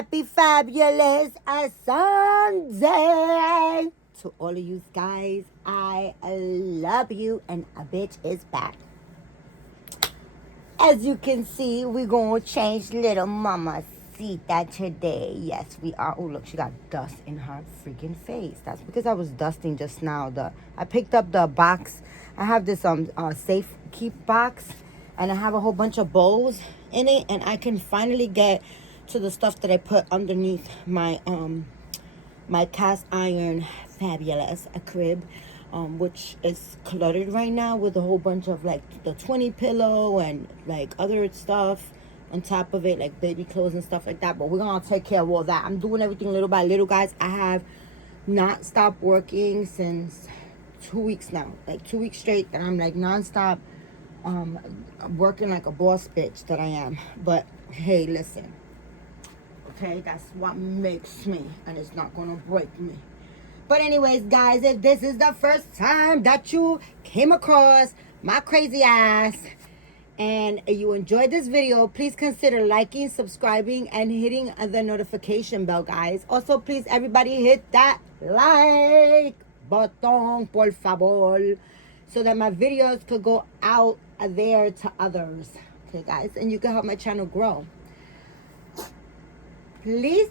happy, fabulous Sunday to all of you guys. I love you, and a bitch is back. As you can see, we're gonna change little mama Sita today. Yes, we are. Oh, look, she got dust in her freaking face. That's because I was dusting just now. I picked up the box. I have this safe keep box, and I have a whole bunch of bowls in it, and I can finally get to the stuff that I put underneath my my cast iron fabulous crib, which is cluttered right now with a whole bunch of like the 20 pillow and like other stuff on top of it, like baby clothes and stuff like that. But we're gonna take care of all that. I'm doing everything little by little, guys. I have not stopped working since 2 weeks now, like 2 weeks straight that I'm like non-stop working like a boss bitch that I am. But hey, listen, okay, that's what makes me, and it's not gonna break me. But anyways, guys, if this is the first time that you came across my crazy ass and you enjoyed this video, please consider liking, subscribing, and hitting the notification bell, guys. Also, please, everybody, hit that like button, por favor, so that my videos could go out there to others. Okay, guys, and you can help my channel grow. Please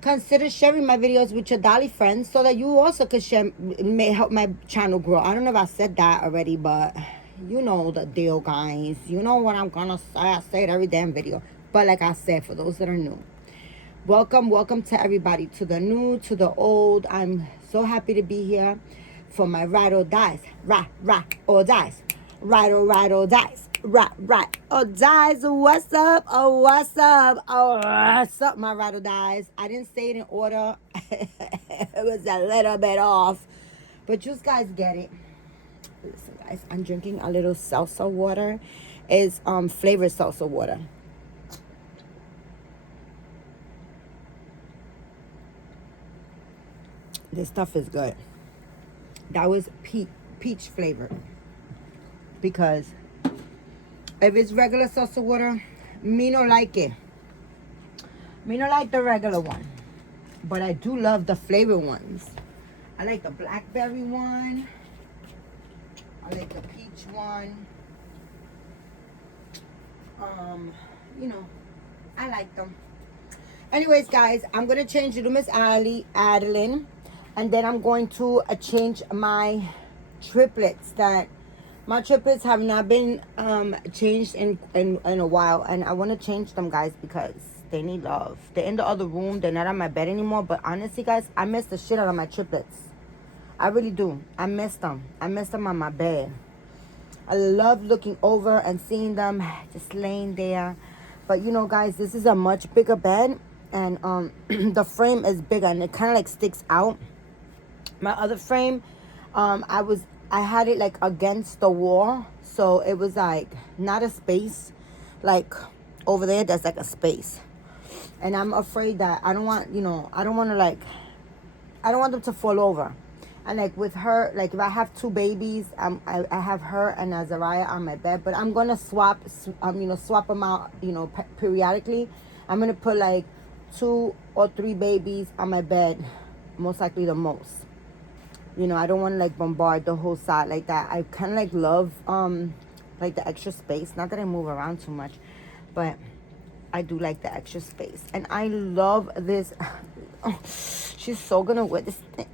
consider sharing my videos with your dolly friends so that you also could share, may help my channel grow. I don't know if I said that already, but you know the deal, guys. You know what I'm gonna say. I say it every damn video. But like I said, for those that are new, welcome to everybody, to the new, to the old. I'm so happy to be here for my ride or dies. Ride or dies. Ride or dies. Right. Oh, dies. What's up? Oh, what's up? Oh, what's up, my ride or dies? I didn't say it in order. It was a little bit off. But you guys get it. Listen, guys, I'm drinking a little salsa water. It's flavored salsa water. This stuff is good. That was peach flavored. Because if it's regular salsa water, me no like it. Me no like the regular one. But I do love the flavored ones. I like the blackberry one. I like the peach one. You know, I like them. Anyways, guys, I'm going to change it to Miss Adeline. And then I'm going to change my triplets. My triplets have not been changed in a while. And I want to change them, guys, because they need love. They're in the other room. They're not on my bed anymore. But honestly, guys, I miss the shit out of my triplets. I really do. I miss them. I miss them on my bed. I love looking over and seeing them just laying there. But, you know, guys, this is a much bigger bed. And the frame is bigger. And it kind of like sticks out. My other frame, I had it like against the wall, so it was like not a space. Like over there, there's like a space, and I'm afraid that I don't want them to fall over. And like with her, like if I have two babies, I have her and Azariah on my bed, but I'm gonna swap them out, periodically. I'm gonna put like 2 or 3 babies on my bed, most likely the most. I don't want to like bombard the whole side like that. I kind of like love like the extra space. Not that I move around too much, but I do like the extra space. And I love this. Oh, she's so gonna wear this thing.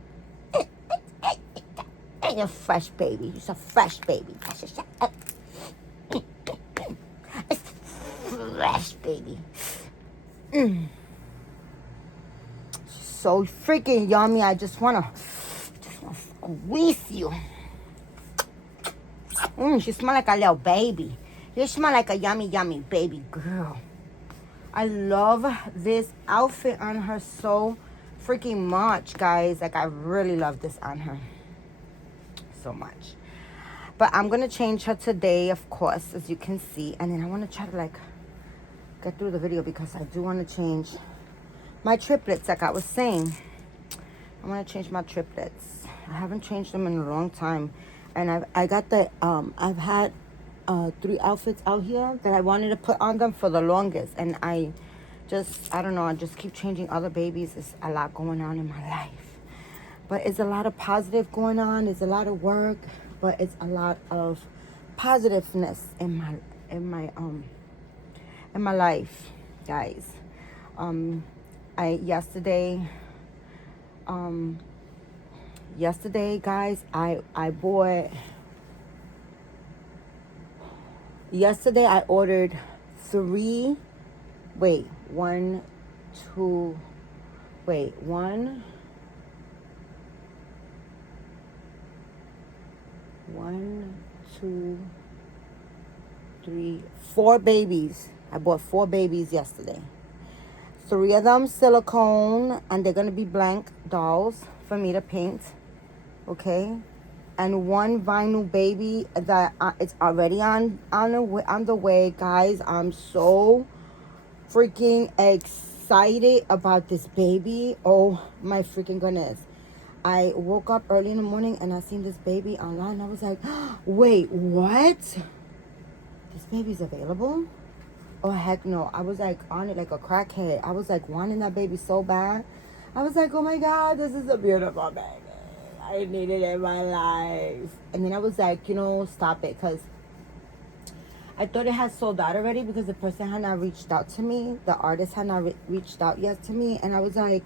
Ain't a fresh baby. It's a fresh baby. It's fresh baby. She's so freaking yummy. I just wanna squeeze you. She smell like a little baby. You smell like a yummy baby girl. I love this outfit on her so freaking much, guys. Like, I really love this on her so much. But I'm gonna change her today, of course, as you can see. And then I want to try to like get through the video because I do want to change my triplets, like I was saying. I want to change my triplets. I haven't changed them in a long time. And I've had 3 outfits out here that I wanted to put on them for the longest. And I just, I don't know, I just keep changing other babies. It's a lot going on in my life. But it's a lot of positive going on. It's a lot of work, but it's a lot of positiveness in my life, guys. Yesterday, guys, yesterday I ordered three, wait, one, two, wait, one, 2, 3, 4 babies. I bought 4 babies yesterday. 3 of them silicone, and they're gonna be blank dolls for me to paint. Okay, and 1 vinyl baby that it's already on the way, guys. I'm so freaking excited about this baby. Oh my freaking goodness. I woke up early in the morning and I seen this baby online. I was like, wait, what? This baby's available? Oh, heck no. I was like on it like a crackhead. I was like wanting that baby so bad. I was like, oh my God, this is a beautiful baby. I need it in my life. And then I was like, stop it. Because I thought it had sold out already because the person had not reached out to me. The artist had not reached out yet to me. And I was like,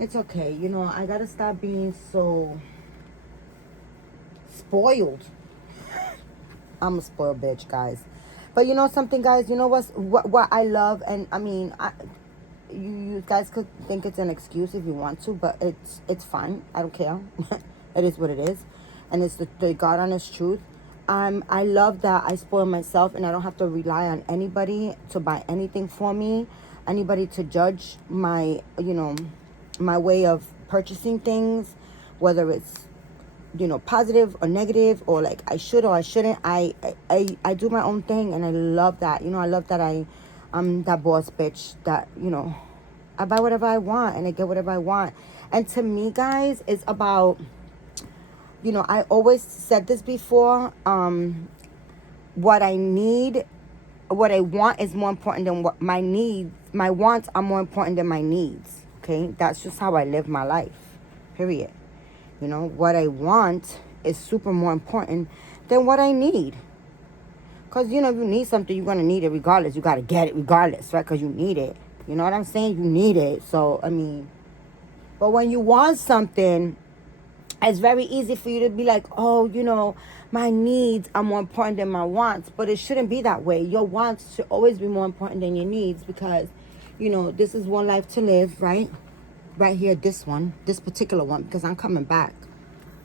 it's okay. I got to stop being so spoiled. I'm a spoiled bitch, guys. But something, guys, what I love, and I mean, you guys could think it's an excuse if you want to, but it's fine. I don't care. It is what it is, and it's the God honest truth. I love that I spoil myself, and I don't have to rely on anybody to buy anything for me, anybody to judge my my way of purchasing things, whether it's positive or negative, or like I should or I shouldn't. I do my own thing, and I love that. I love that I'm that boss bitch that I buy whatever I want and I get whatever I want. And to me, guys, it's about I always said this before. What I need, what I want is more important than what my needs. My wants are more important than my needs. Okay, that's just how I live my life. Period. What I want is super more important than what I need. Because, if you need something, you're going to need it regardless. You got to get it regardless, right? Because you need it. You know what I'm saying? You need it. So, I mean, but when you want something, it's very easy for you to be like, oh, my needs are more important than my wants. But it shouldn't be that way. Your wants should always be more important than your needs because, this is one life to live, right? Right here, this particular one, because I'm coming back.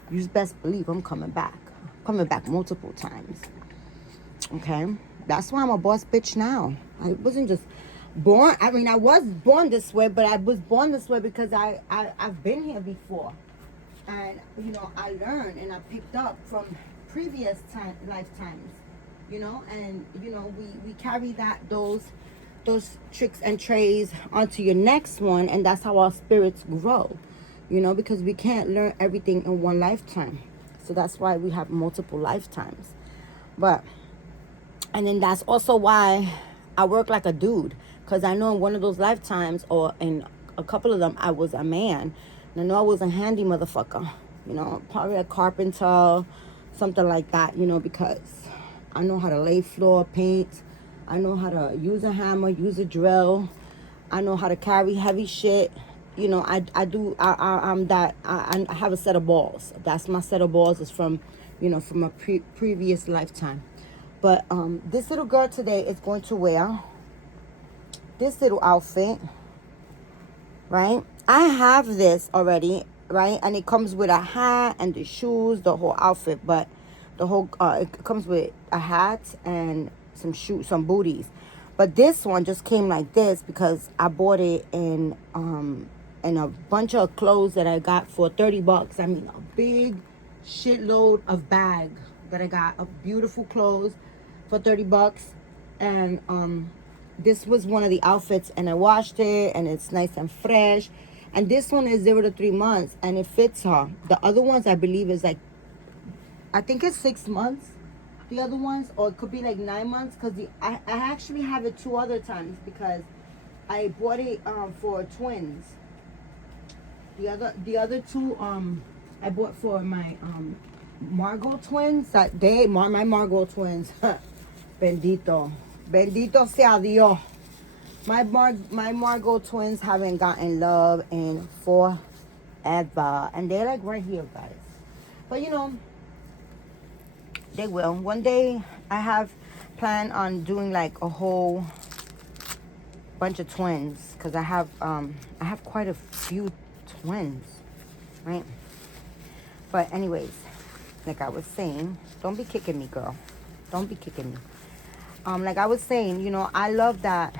You best believe I'm coming back. Coming back multiple times. Okay? That's why I'm a boss bitch now. I wasn't just born. I mean, I was born this way, but I was born this way because I've been here before. And, I learned and I picked up from previous lifetimes. And, we carry those tricks and trays onto your next one, and that's how our spirits grow, because we can't learn everything in one lifetime. So that's why we have multiple lifetimes. And then that's also why I work like a dude, because I know in one of those lifetimes, or in a couple of them, I was a man, and I know I was a handy motherfucker, probably a carpenter, something like that, because I know how to lay floor, paint. I know how to use a hammer, use a drill. I know how to carry heavy shit. I have a set of balls. That's my set of balls. Is from, from a previous lifetime. But this little girl today is going to wear this little outfit, right? I have this already, right? And it comes with a hat and the shoes, the whole outfit. But the whole it comes with a hat and some shoes, some booties. But this one just came like this because I bought it in a bunch of clothes that I got for $30. I mean, a big shitload of bag that I got of beautiful clothes for $30. And this was one of the outfits, and I washed it, and it's nice and fresh. And this one is 0 to 3 months, and it fits her. The other ones, I believe, is like, I think it's 6 months. The other ones, or it could be like 9 months, because I actually have it 2 other times, because I bought it for twins. The other two I bought for my Margot twins. That they my Margot twins. Bendito. Bendito sea Dios. My Margot twins haven't gotten love in forever. And they're like right here, guys. But you know, they will. One day I have planned on doing like a whole bunch of twins. Because I have quite a few twins. Right? But anyways, like I was saying, don't be kicking me, girl. Don't be kicking me. Like I was saying, you know, I love that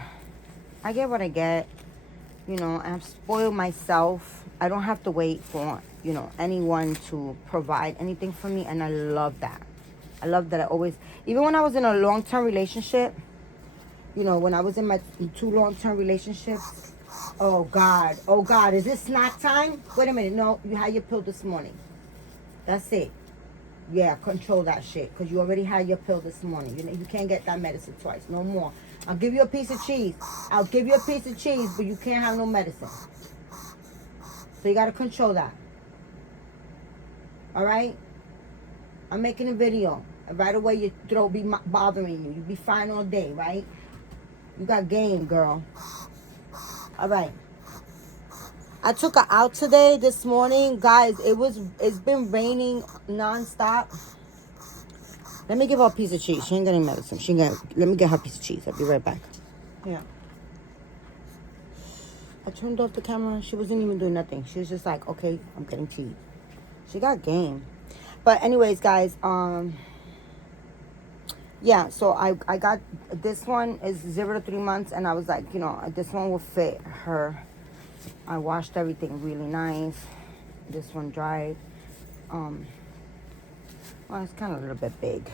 I get what I get. You know, I've spoiled myself. I don't have to wait for, you know, anyone to provide anything for me. And I love that. I love that I always, even when I was in a long-term relationship, you know, when I was in my 2 long-term relationships, oh God, is it snack time? Wait a minute, no, you had your pill this morning. That's it. Yeah, control that shit, because you already had your pill this morning. You can't get that medicine twice, no more. I'll give you a piece of cheese. But you can't have no medicine. So you got to control that. All right? I'm making a video. And right away, your throat be bothering you. You be fine all day, right? You got game, girl. All right. I took her out today, this morning. Guys, it's been raining nonstop. Let me give her a piece of cheese. She ain't getting medicine. Let me get her a piece of cheese. I'll be right back. Yeah. I turned off the camera. She wasn't even doing nothing. She was just like, okay, I'm getting cheese. She got game. But anyways, guys, yeah, so I got, this one is 0 to 3 months, and I was like, you know, this one will fit her. I washed everything really nice. This one dried. Well, it's kind of a little bit big.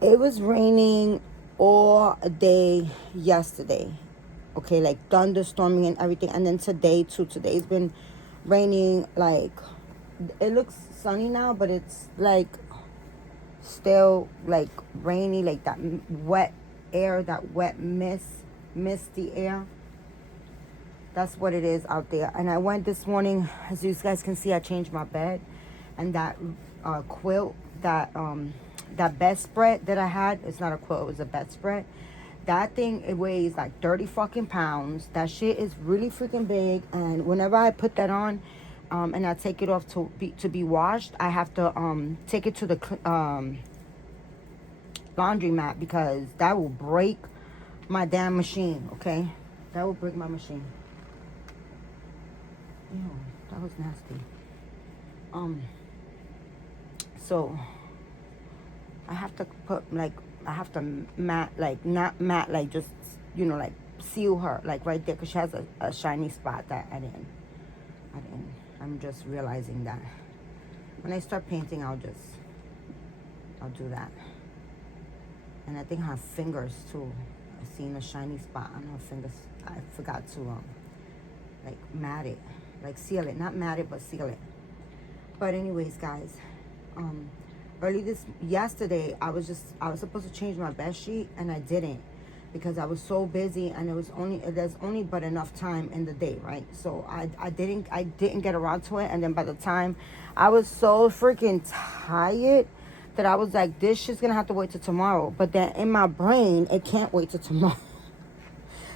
It was raining all day yesterday. Okay, like thunderstorming and everything. And then today, too. Today's been raining, like, it looks sunny now, but it's, like, still, like, rainy, like that wet air, that wet misty air. That's what it is out there. And I went this morning, as you guys can see, I changed my bed. And that quilt, that bedspread that I had, it's not a quilt, it was a bedspread. That thing, it weighs like 30 fucking pounds. That shit is really freaking big. And whenever I put that on, and I take it off to be washed, I have to take it to the laundry mat, because that will break my damn machine, okay? That will break my machine. Ew, that was nasty. So I have to put, like, I have to mat, like, not mat, like, just, you know, like, seal her, like, right there, because she has a shiny spot that I didn't, I'm just realizing that. When I start painting, I'll do that. And I think her fingers, too. I seen a shiny spot on her fingers. I forgot to, like, mat it. Like, seal it. Not mat it, but seal it. But anyways, guys, yesterday, I was supposed to change my bed sheet, and I didn't, because I was so busy, and there's only but enough time in the day, right? So I didn't get around to it. And then by the time, I was so freaking tired that I was like, this shit's gonna have to wait till tomorrow. But then in my brain, it can't wait till tomorrow.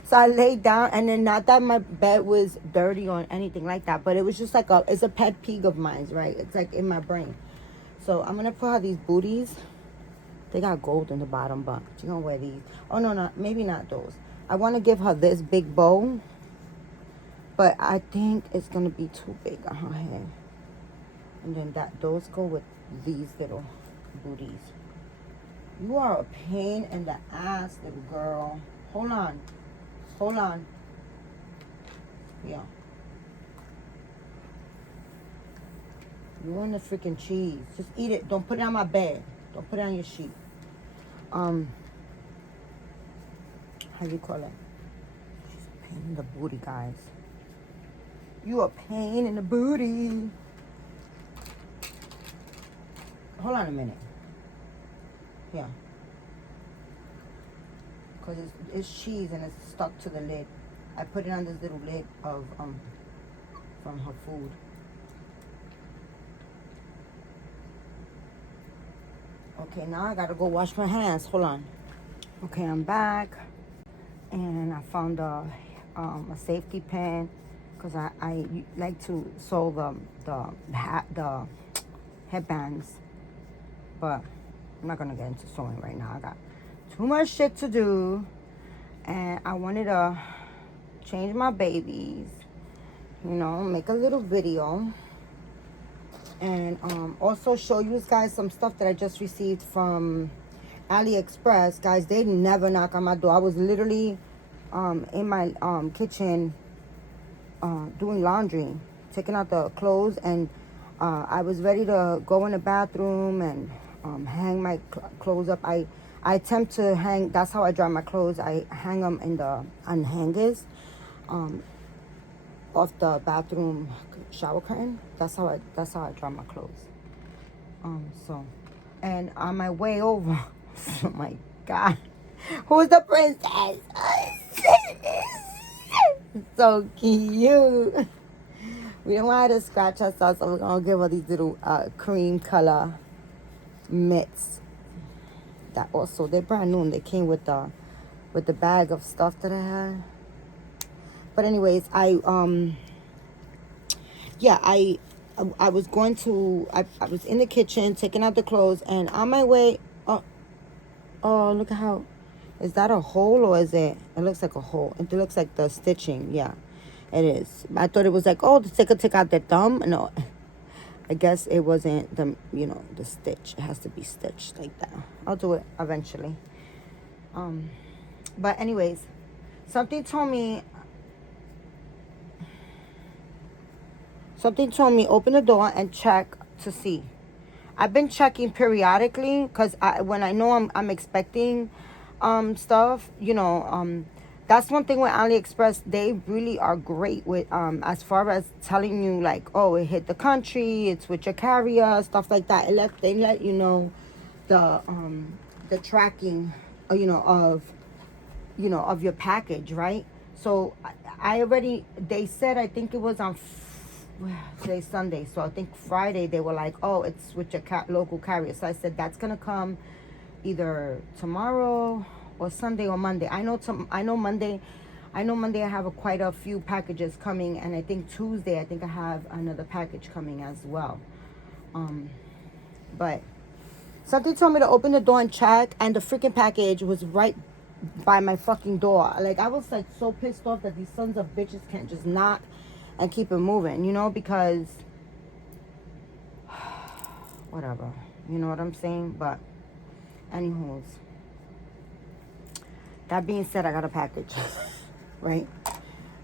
So I laid down, and then not that my bed was dirty or anything like that, but it was just like it's a pet peeve of mine, right? It's like in my brain. So I'm gonna put her these booties. They got gold in the bottom, but she's gonna wear these. Oh no, maybe not those. I want to give her this big bow, but I think it's gonna be too big on her head. And then those go with these little booties. You are a pain in the ass, little girl. Hold on. Yeah. You want the freaking cheese. Just eat it. Don't put it on my bed. Don't put it on your sheet. How do you call it? She's a pain in the booty, guys. You a pain in the booty. Hold on a minute. Yeah. because it's cheese and it's stuck to the lid. I put it on this little lid of from her food. Okay, now I gotta go wash my hands. Hold on. Okay, I'm back, and I found a safety pin because I like to sew the headbands, but I'm not gonna get into sewing right now. I got too much shit to do, and I wanted to change my babies, you know, make a little video, and also show you guys some stuff that I just received from AliExpress. Guys, they never knock on my door. I was literally in my kitchen doing laundry, taking out the clothes, and I was ready to go in the bathroom and hang my clothes up. I attempt to hang. That's how I dry my clothes. I hang them on hangers off the bathroom shower curtain. That's how I dry my clothes. So, and on my way over, oh my God, who's the princess? So cute. We don't want her to scratch herself, so we're gonna give her these little cream color mitts. That also, they're brand new and they came with the bag of stuff that I had. But anyways, I was going to, I was in the kitchen taking out the clothes, and on my way, oh, look at how, is that a hole or is it looks like a hole. It looks like the stitching. Yeah, it is. I thought it was like, oh, they could take out the thumb. No, I guess it wasn't the stitch. It has to be stitched like that. I'll do it eventually. But anyways, something told me open the door and check to see. I've been checking periodically because when I know I'm expecting stuff, that's one thing with AliExpress. They really are great with as far as telling you like, oh, it hit the country, it's with your carrier, stuff like that. They let you know the tracking, of your package, right? So they said, I think it was on today's Sunday, so I think Friday they were like, oh, it's with your local carrier. So I said that's gonna come either tomorrow or Sunday or Monday. I know Monday I have quite a few packages coming, and I think Tuesday I have another package coming as well. But something told me to open the door and check, and the freaking package was right by my fucking door. Like, I was like so pissed off that these sons of bitches can't just knock and keep it moving, because whatever, you know what I'm saying? But anywho's, that being said, I got a package, right,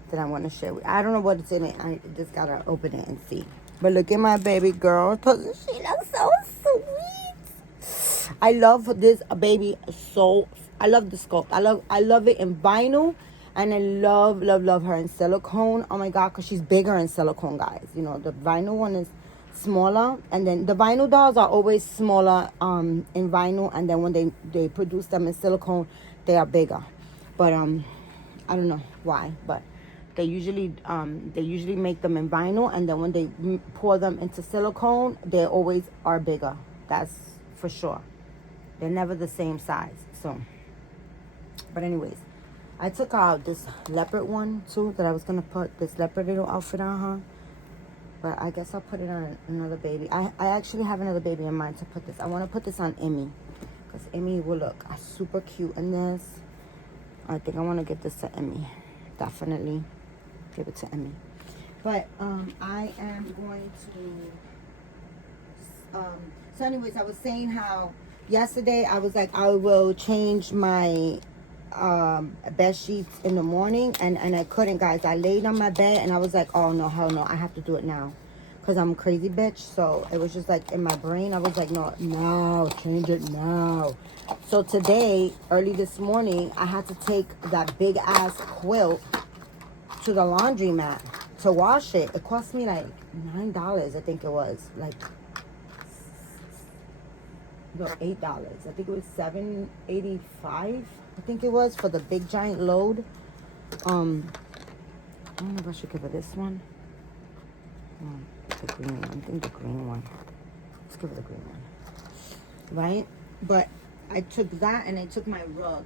that I want to share with. I don't know what it's in it. I just gotta open it and see. But look at my baby girl. Doesn't she look so sweet? I love this baby so. I love the sculpt. I love it in vinyl. And I love her in silicone. Oh my God, because she's bigger in silicone, guys. The vinyl one is smaller. And then the vinyl dolls are always smaller in vinyl. And then when they produce them in silicone, they are bigger. But I don't know why. But they usually make them in vinyl. And then when they pour them into silicone, they always are bigger. That's for sure. They're never the same size. So, but anyways. I took out this leopard one, too, that I was going to put this leopard little outfit on her. But I guess I'll put it on another baby. I actually have another baby in mind to put this. I want to put this on Emmy. Because Emmy will look super cute in this. I think I want to give this to Emmy. Definitely give it to Emmy. But I am going to... so anyways, I was saying how yesterday I was like, I will change my... bed sheets in the morning, and I couldn't, guys. I laid on my bed and I was like, oh no, hell no, I have to do it now because I'm a crazy bitch. So it was just like in my brain, I was like, no, change it now. So today, early this morning, I had to take that big ass quilt to the laundromat to wash it. It cost me like $9, I think it was. Like, no, $8. I think it was $7.85. I think it was for the big giant load. I don't know if I should give her this one. The green one. I think the green one. Let's give her the green one. Right? But I took that and I took my rug.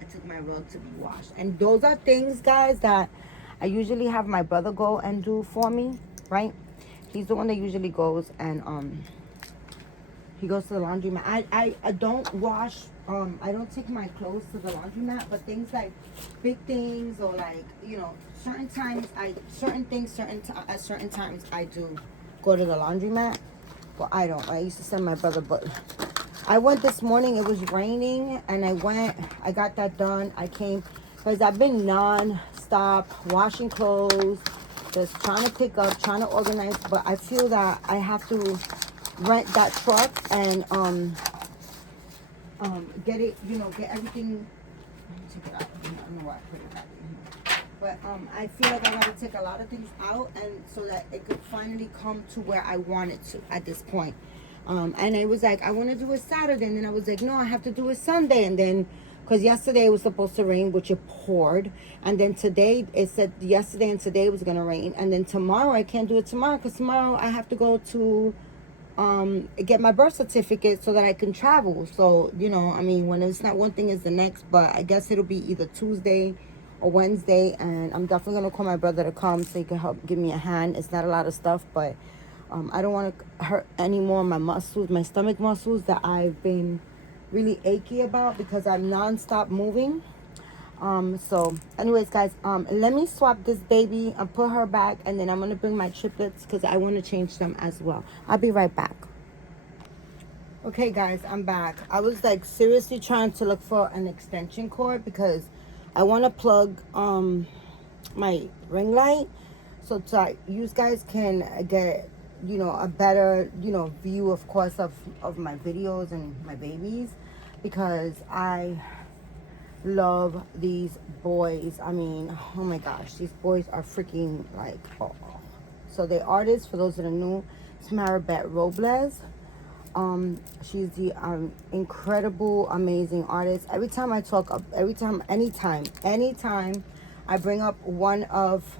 I took my rug to be washed. And those are things, guys, that I usually have my brother go and do for me, right? He's the one that usually goes and he goes to the laundromat. I don't wash, I don't take my clothes to the laundromat, but things like big things or like, you know, certain times at certain times I do go to the laundromat, but I don't. I used to send my brother, but I went this morning. It was raining, and I went. I got that done. I came because I've been non-stop washing clothes, just trying to pick up, trying to organize. But I feel that I have to rent that truck and get it. You know, get everything. Let me take it out. I don't know why I put it back in here. But I feel like I gotta take a lot of things out, and so that it could finally come to where I want it to at this point. And I was like, I want to do it Saturday. And then I was like, no, I have to do it Sunday. And then, because yesterday it was supposed to rain, which it poured. And then today, it said yesterday and today it was going to rain. And then tomorrow, I can't do it tomorrow because tomorrow I have to go to get my birth certificate so that I can travel. So, you know, I mean, when it's not one thing, it's the next. But I guess it'll be either Tuesday or Wednesday. And I'm definitely going to call my brother to come so he can help give me a hand. It's not a lot of stuff, but I don't want to hurt any more of my muscles, my stomach muscles that I've been really achy about because I'm non-stop moving. So anyways, guys, let me swap this baby and put her back, and then I'm going to bring my triplets because I want to change them as well. I'll be right back. Okay, guys, I'm back. I was like seriously trying to look for an extension cord because I want to plug my ring light so you guys can get, you know, a better, you know, view, of course, of my videos and my babies, because I love these boys. I mean, oh my gosh, these boys are freaking like, oh. So the artist, for those that are new, is Maribeth Robles. She's the incredible, amazing artist. Anytime I bring up one of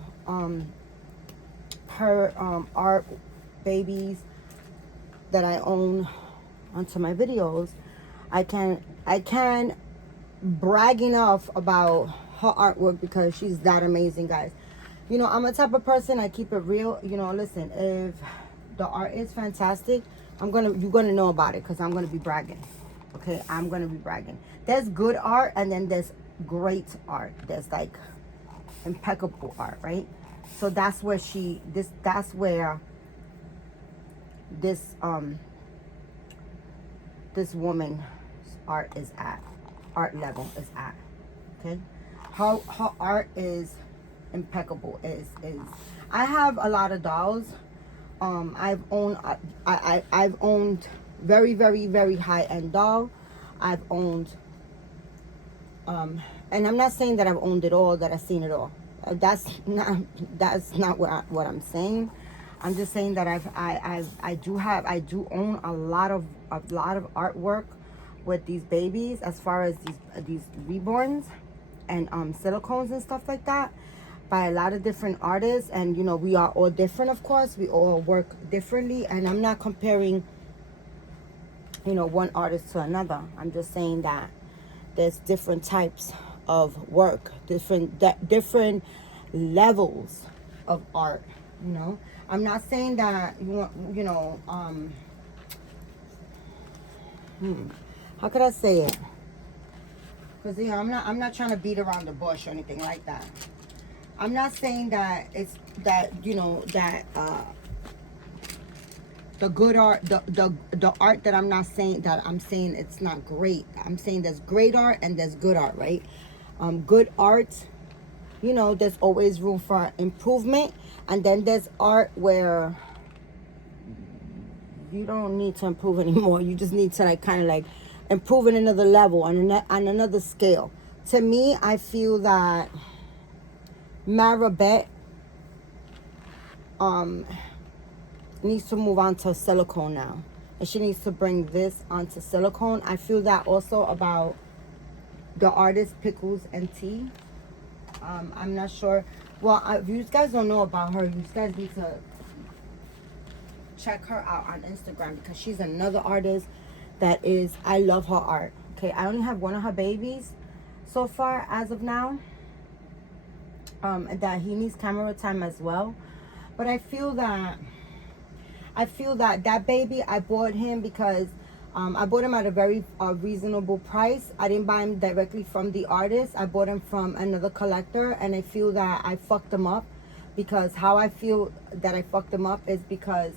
her art babies that I own onto my videos, I can brag enough about her artwork because she's that amazing, guys. You know, I'm a type of person, I keep it real. You know, listen, if the art is fantastic, you're gonna know about it because I'm gonna be bragging. Okay, I'm gonna be bragging. There's good art and then there's great art. There's like impeccable art, right? So that's where this woman's art level is at. Okay, her art is impeccable. I have a lot of dolls. I've owned very, very, very high-end doll. I've owned and I'm not saying that I've owned it all, that I've seen it all. That's not what I'm saying. I'm just saying that I do own a lot of artwork with these babies, as far as these reborns and silicones and stuff like that, by a lot of different artists. And you know, we are all different, of course. We all work differently, and I'm not comparing, you know, one artist to another. I'm just saying that there's different types of work, different levels of art. You know, I'm not saying that you know, how could I say it? Because, you know, I'm not trying to beat around the bush or anything like that. I'm not saying that it's that, you know, that the good art, the art that I'm saying it's not great. I'm saying there's great art and there's good art, right? Good art, you know, there's always room for improvement. And then there's art where you don't need to improve anymore. You just need to like kind of like improve at another level, on another scale. To me, I feel that Maribeth needs to move on to silicone now. and she needs to bring this onto silicone. I feel that also about the artist Pickles and Tea. I'm not sure. Well, if you guys don't know about her, you guys need to check her out on Instagram, because she's another artist that is, I love her art. Okay, I only have one of her babies so far as of now. That he needs camera time as well. But I feel that that baby, I bought him because I bought him at a very reasonable price. I didn't buy him directly from the artist. I bought him from another collector, and I feel that I fucked him up, because how I feel that I fucked him up is because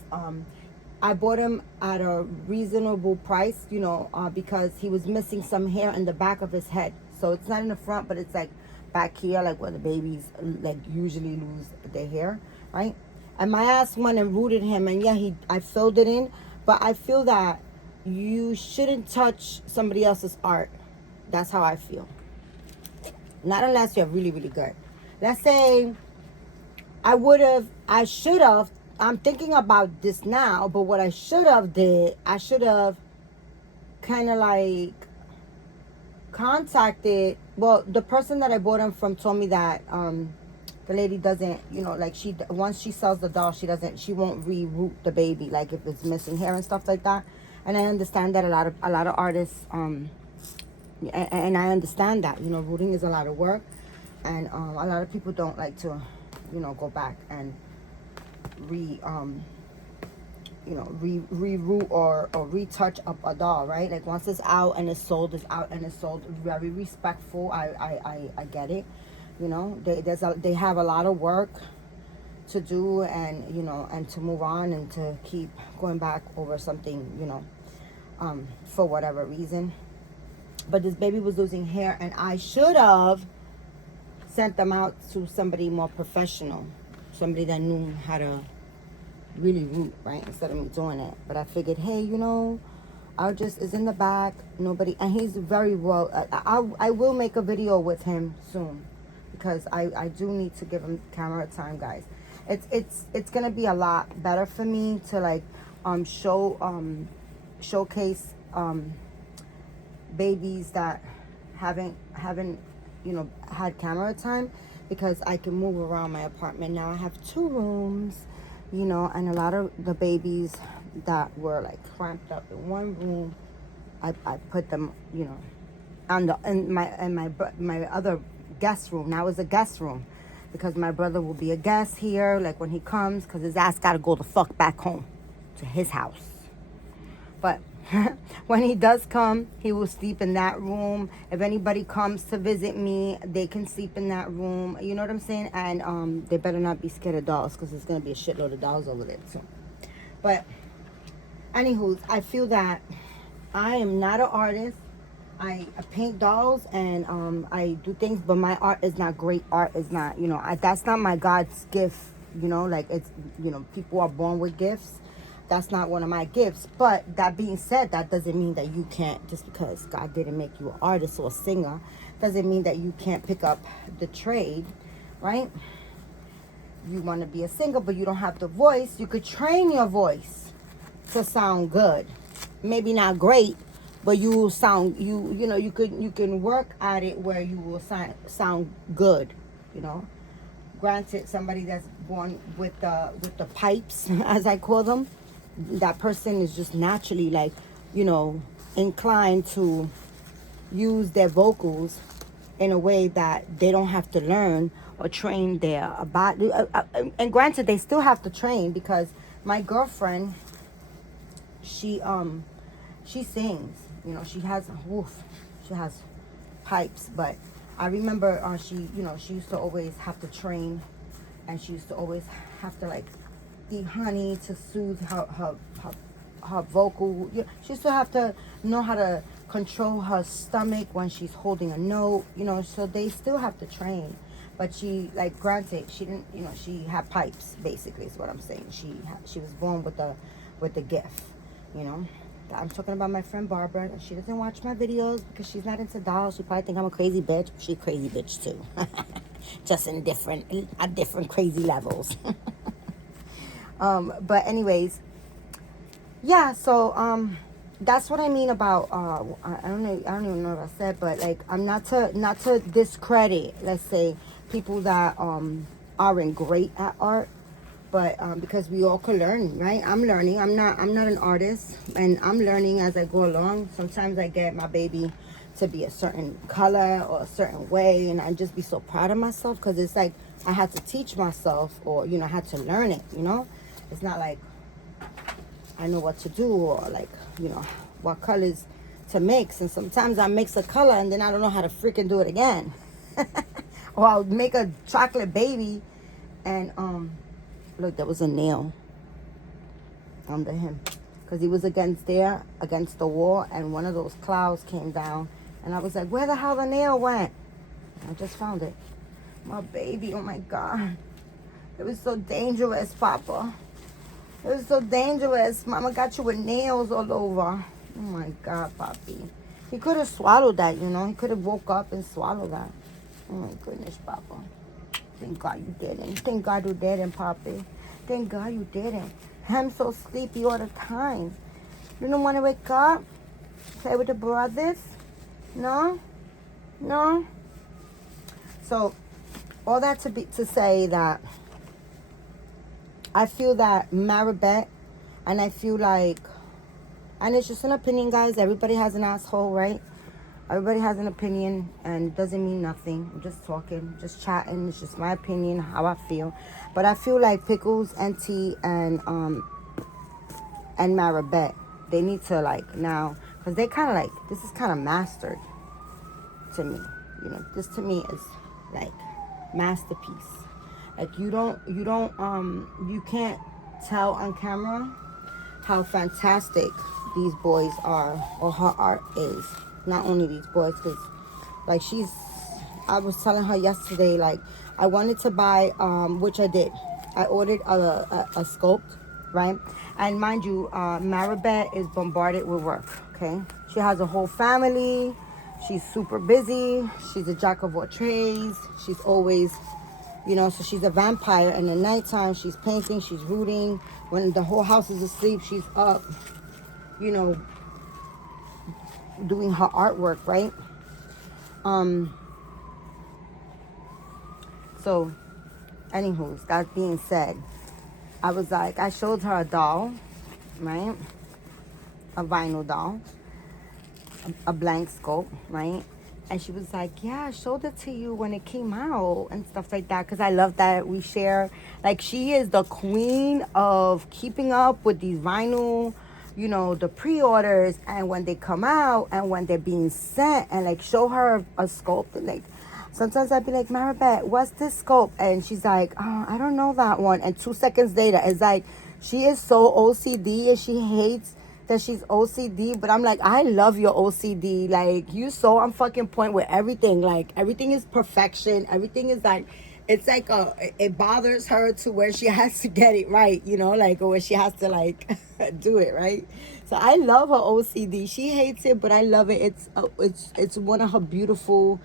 I bought him at a reasonable price, you know, because he was missing some hair in the back of his head. So it's not in the front, but it's like back here, like where the babies like usually lose their hair, right? And my ass went and rooted him, and yeah, I filled it in, but I feel that you shouldn't touch somebody else's art. That's how I feel. Not unless you're really, really good. Let's say I should have, I'm thinking about this now, but what I should have did, I should have kind of like contacted, well, the person that I bought them from told me that the lady doesn't, you know, like once she sells the doll, she won't re-root the baby, like if it's missing hair and stuff like that. And I understand that a lot of artists, and I understand that, you know, rooting is a lot of work, and a lot of people don't like to, you know, go back and re-root or retouch up a doll, right? Like once it's out and it's sold, it's out and it's sold. Very respectful. I get it. You know, they have a lot of work to do, and you know, and to move on and to keep going back over something, you know, for whatever reason. But this baby was losing hair, and I should have sent them out to somebody more professional, somebody that knew how to really root, right, instead of me doing it. But I figured, hey, you know, it's in the back, nobody, and he's very well. I will make a video with him soon, because I do need to give him camera time, guys. It's gonna be a lot better for me to like showcase babies that haven't you know had camera time, because I can move around my apartment now. I have 2 rooms, you know, and a lot of the babies that were like cramped up in one room, I put them, you know, in my other guest room. Now it's a guest room, because my brother will be a guest here, like when he comes, because his ass gotta go the fuck back home to his house. But when he does come, he will sleep in that room. If anybody comes to visit me, they can sleep in that room. You know what I'm saying? And they better not be scared of dolls, because there's gonna be a shitload of dolls over there too. But anywho, I feel that I am not an artist. I paint dolls and I do things, but my art is not great. Art is not, you know, that's not my God's gift. You know, like it's, you know, people are born with gifts. That's not one of my gifts. But that being said, that doesn't mean that you can't, just because God didn't make you an artist or a singer, doesn't mean that you can't pick up the trade, right? You want to be a singer, but you don't have the voice. You could train your voice to sound good. Maybe not great, but you will sound, you know, you can work at it where you will sound good, you know. Granted, somebody that's born with the pipes, as I call them, that person is just naturally, like, you know, inclined to use their vocals in a way that they don't have to learn or train their body. And granted, they still have to train, because my girlfriend, she sings, you know, she has pipes. But I remember she used to always have to train, and she used to always have to like eat honey to soothe her vocal. She used to have to know how to control her stomach when she's holding a note, you know. So they still have to train. But she, like, granted, she didn't, you know, she had pipes, basically, is what I'm saying. She was born with the gift, you know. I'm talking about my friend Barbara. She doesn't watch my videos because she's not into dolls. She probably think I'm a crazy bitch. She's a crazy bitch too. Just in different crazy levels. But anyways, yeah, so that's what I mean about I don't even know what I said, but like I'm not to discredit, let's say, people that aren't great at art, but because we all could learn, right? I'm learning. I'm not an artist, and I'm learning as I go along. Sometimes I get my baby to be a certain color or a certain way, and I just be so proud of myself because it's like I had to teach myself, or I had to learn it. It's not like I know what to do, or like, what colors to mix. And sometimes I mix a color and then I don't know how to freaking do it again. Or I'll make a chocolate baby and look, there was a nail under him because he was against the wall, and one of those clouds came down, and I was like, where the hell the nail went? I just found it. My baby, oh my God. It was so dangerous, Papa. It was so dangerous. Mama got you with nails all over. Oh my God, Papi. He could have swallowed that, He could have woke up and swallowed that. Oh my goodness, Papa. Thank God you didn't. Thank God you didn't, Papi. Thank God you didn't. I'm so sleepy all the time. You don't want to wake up? Play with the brothers? No? No? So, all that to say that I feel that Maribeth, and I feel like, and it's just an opinion, guys. Everybody has an asshole, right? Everybody has an opinion, and it doesn't mean nothing. I'm just talking, just chatting. It's just my opinion, how I feel. But I feel like Pickles, NT, and Maribeth, they need to like now, because they kind of like, this is kind of mastered to me. This to me is like masterpiece. Like you can't tell on camera how fantastic these boys are, or her art is. Not only these boys, because like I was telling her yesterday, like I wanted to buy, which I did. I ordered a sculpt, right? And mind you, Maribeth is bombarded with work, okay? She has a whole family. She's super busy. She's a jack of all trades. She's always, so she's a vampire. And at nighttime, she's painting, she's rooting. When the whole house is asleep, she's up, you know, doing her artwork, right? So, anywho, that being said, I was like, I showed her a doll, right? A vinyl doll, a blank scope, right? And she was like, yeah, I showed it to you when it came out and stuff like that. Because I love that we share. Like, she is the queen of keeping up with these vinyl, the pre-orders. And when they come out and when they're being sent. And, like, show her a scope. And, like, sometimes I'd be like, Maribeth, what's this scope? And she's like, oh, I don't know that one. And 2 seconds later, it's like, she is so OCD and she hates that she's OCD, but I'm like, I love your OCD. Like, you so on fucking point with everything. Like, everything is perfection. Everything is like, it's like it bothers her to where she has to get it right, like, or where she has to like do it right. So I love her OCD. She hates it, but I love it. It's one of her beautiful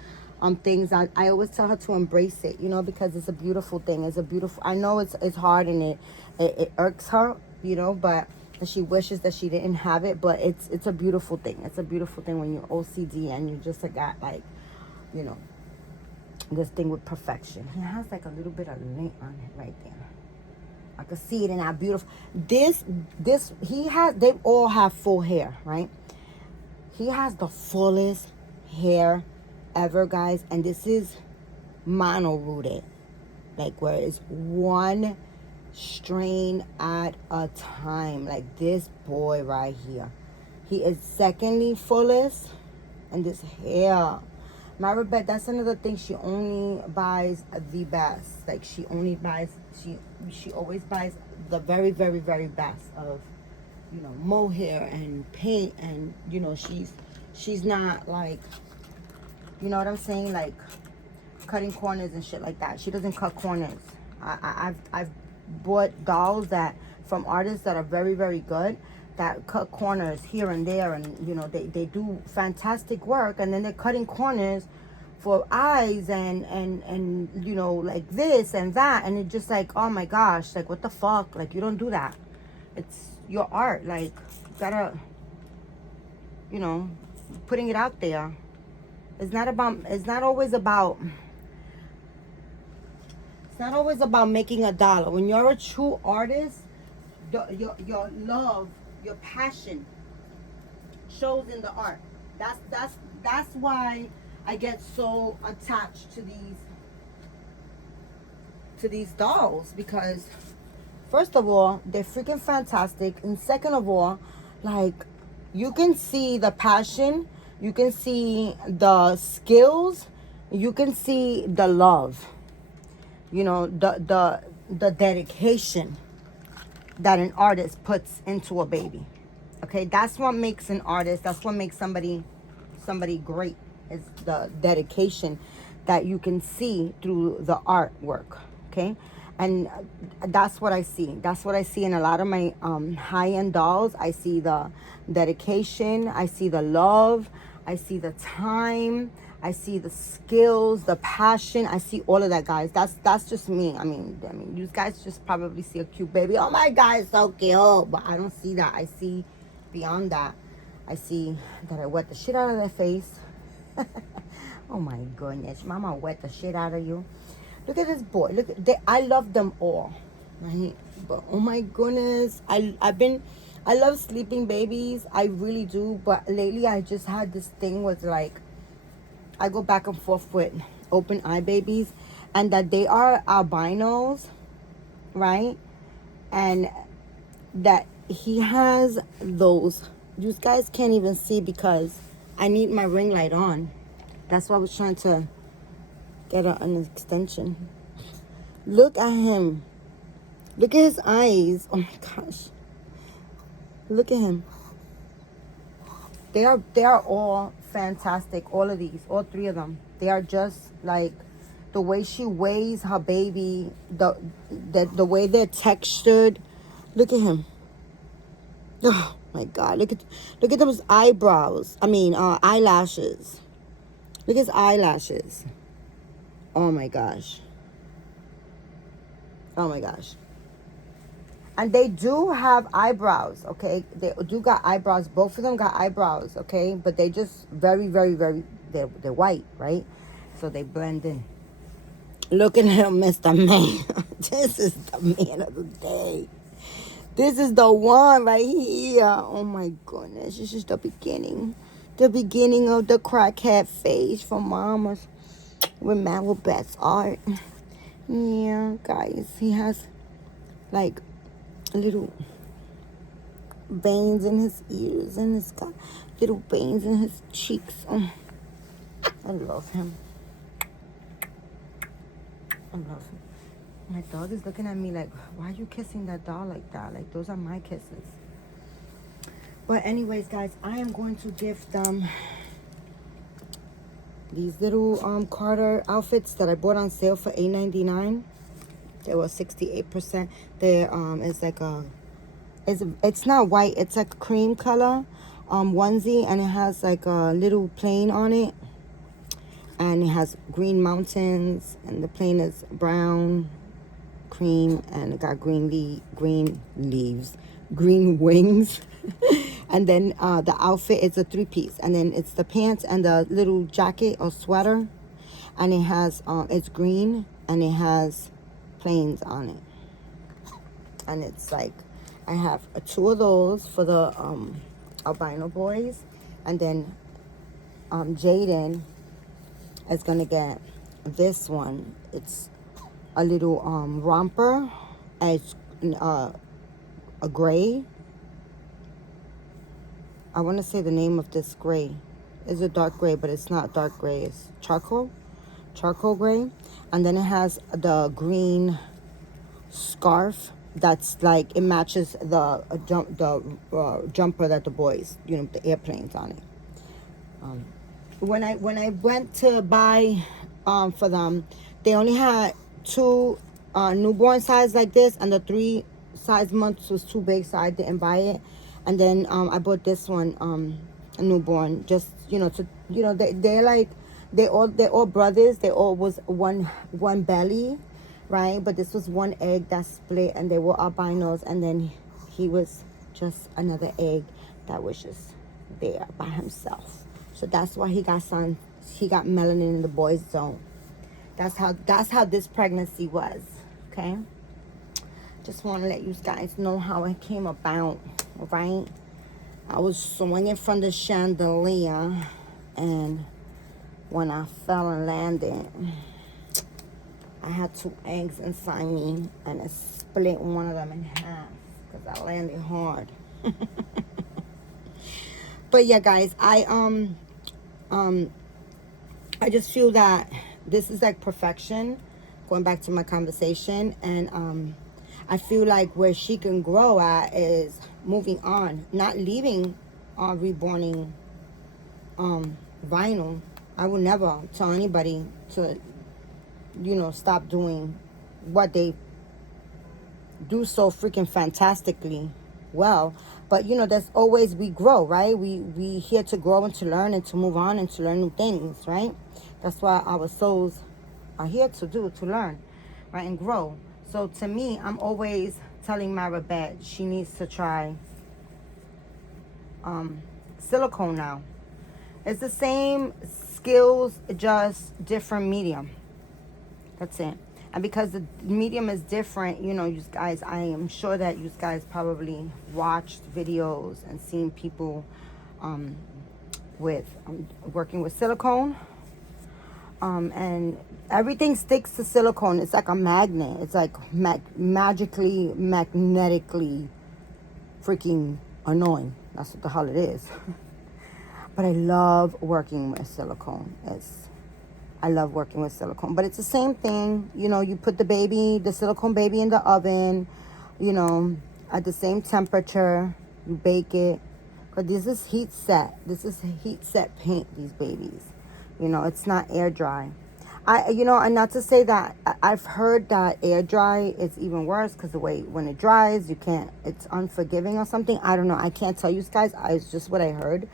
things. I always tell her to embrace it, because it's a beautiful thing. It's a beautiful. I know it's hard and it irks her, but. And she wishes that she didn't have it, but it's a beautiful thing. It's a beautiful thing when you're OCD and you just got like, this thing with perfection. He has like a little bit of lint on it right there. I could see it in that beautiful. They all have full hair, right? He has the fullest hair ever, guys, and this is mono rooted, like where it's one strain at a time. Like this boy right here, he is secondly fullest. And this hair, Maribeth, that's another thing. She only buys the best. Like she always buys the very, very, very best of mohair and paint. And she's not like, what I'm saying, like cutting corners and shit like that. She doesn't cut corners. I've bought dolls that from artists that are very, very good, that cut corners here and there, and they do fantastic work, and then they're cutting corners for eyes and like this and that, and it's just like, oh my gosh, like what the fuck, like you don't do that. your art. Like, you gotta, you know, putting it out there. It's not always about making $1. When you're a true artist, your love, your passion shows in the art. That's why I get so attached to these dolls, because first of all, they're freaking fantastic, and second of all, like, you can see the passion, you can see the skills, you can see the love, the dedication that an artist puts into a baby. Okay, that's what makes an artist, that's what makes somebody great, is the dedication that you can see through the artwork. Okay, and that's what I see. That's what I see in a lot of my high-end dolls. I see the dedication, I see the love, I see the time, I see the skills, the passion. I see all of that, guys. That's just me. I mean, you guys just probably see a cute baby. Oh my God, it's so cute. But I don't see that. I see beyond that. I see that I wet the shit out of their face. Oh my goodness, Mama wet the shit out of you. Look at this boy. Look, I love them all, right? But oh my goodness, I love sleeping babies. I really do. But lately, I just had this thing with, like, I go back and forth with open eye babies, and that they are albinos, right? And that he has those. You guys can't even see because I need my ring light on. That's why I was trying to get an extension. Look at him. Look at his eyes. Oh my gosh. Look at him. They are all fantastic. All of these, all three of them. They are just like the way she weighs her baby, the way they're textured. Look at him. Oh my God. Look at those eyebrows. Eyelashes. Look at his eyelashes. Oh my gosh. Oh my gosh. And they do have eyebrows, okay? They do got eyebrows. Both of them got eyebrows, okay? But they just very, very, very, they're white, right? So they blend in. Look at him, Mr. Man. This is the man of the day. This is the one right here. Oh my goodness. This is the beginning. The beginning of the crackhead phase from Mama's with Malibeth's art. Yeah, guys. He has like little veins in his ears, and he's got little veins in his cheeks. Oh, I love him. I love him. My dog is looking at me like, why are you kissing that doll like that? Like, those are my kisses. But anyways, guys, I am going to gift them these little Carter outfits that I bought on sale for $8.99. They were 68%. There is like it's not white, it's like a cream color onesie, and it has like a little plane on it, and it has green mountains, and the plane is brown, cream, and it got green leaves, green wings. And then the outfit is a 3-piece, and then it's the pants and the little jacket or sweater, and it has it's green, and it has planes on it. And it's like, I have 2 of those for the albino boys, and then Jaden is gonna get this one. It's a little romper, and it's a gray. I want to say the name of this gray. It's a dark gray, but it's not dark gray. It's charcoal gray. And then it has the green scarf that's like, it matches the jumper that the boys, the airplanes on it. When I went to buy for them, they only had 2 newborn size like this, and the 3 size months was too big, so I didn't buy it. And then I bought this one, a newborn, just they're like, they're all brothers. They all was one belly, right? But this was one egg that split, and they were albinos. And then he was just another egg that was just there by himself. So that's why he got melanin in the boy's zone. That's how this pregnancy was. Okay, just want to let you guys know how it came about. Right, I was swinging from the chandelier, and when I fell and landed, I had 2 eggs inside me, and it split one of them in half because I landed hard. But yeah, guys, I just feel that this is like perfection. Going back to my conversation, and I feel like where she can grow at is moving on, not leaving reborning vinyl. I would never tell anybody to, stop doing what they do so freaking fantastically well. But there's always, we grow, right? We here to grow and to learn and to move on and to learn new things, right? That's why our souls are here to learn, right, and grow. So to me, I'm always telling Maribeth she needs to try silicone now. It's the same skills, just different medium. That's it. And because the medium is different, you guys, I am sure that you guys probably watched videos and seen people with working with silicone. And everything sticks to silicone. It's like a magnet. It's like magically, magnetically freaking annoying. That's what the hell it is. But I love working with silicone. I love working with silicone. But it's the same thing. You put the silicone baby in the oven, at the same temperature. You bake it. But this is heat set. This is heat set paint, these babies. It's not air dry. And not to say that I've heard that air dry is even worse because the way when it dries, it's unforgiving or something. I don't know. I can't tell you guys. It's just what I heard.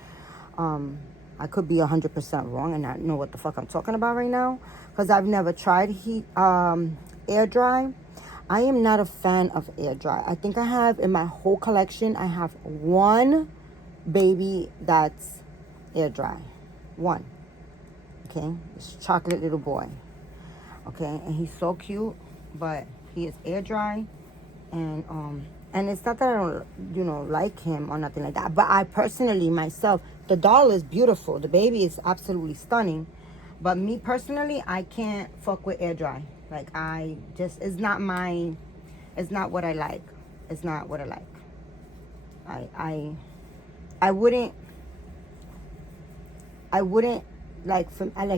I could be 100% wrong and not know what the fuck I'm talking about right now because I've never tried air dry. I am not a fan of air dry. I think I have in my whole collection, I have one baby that's air dry. One. Okay, this chocolate little boy. Okay, and he's so cute, but he is air dry, and it's not that I don't, like him or nothing like that. But I personally, myself, the doll is beautiful. The baby is absolutely stunning, but me personally, I can't fuck with air dry. Like it's not what I like. It's not what I like. I wouldn't. Like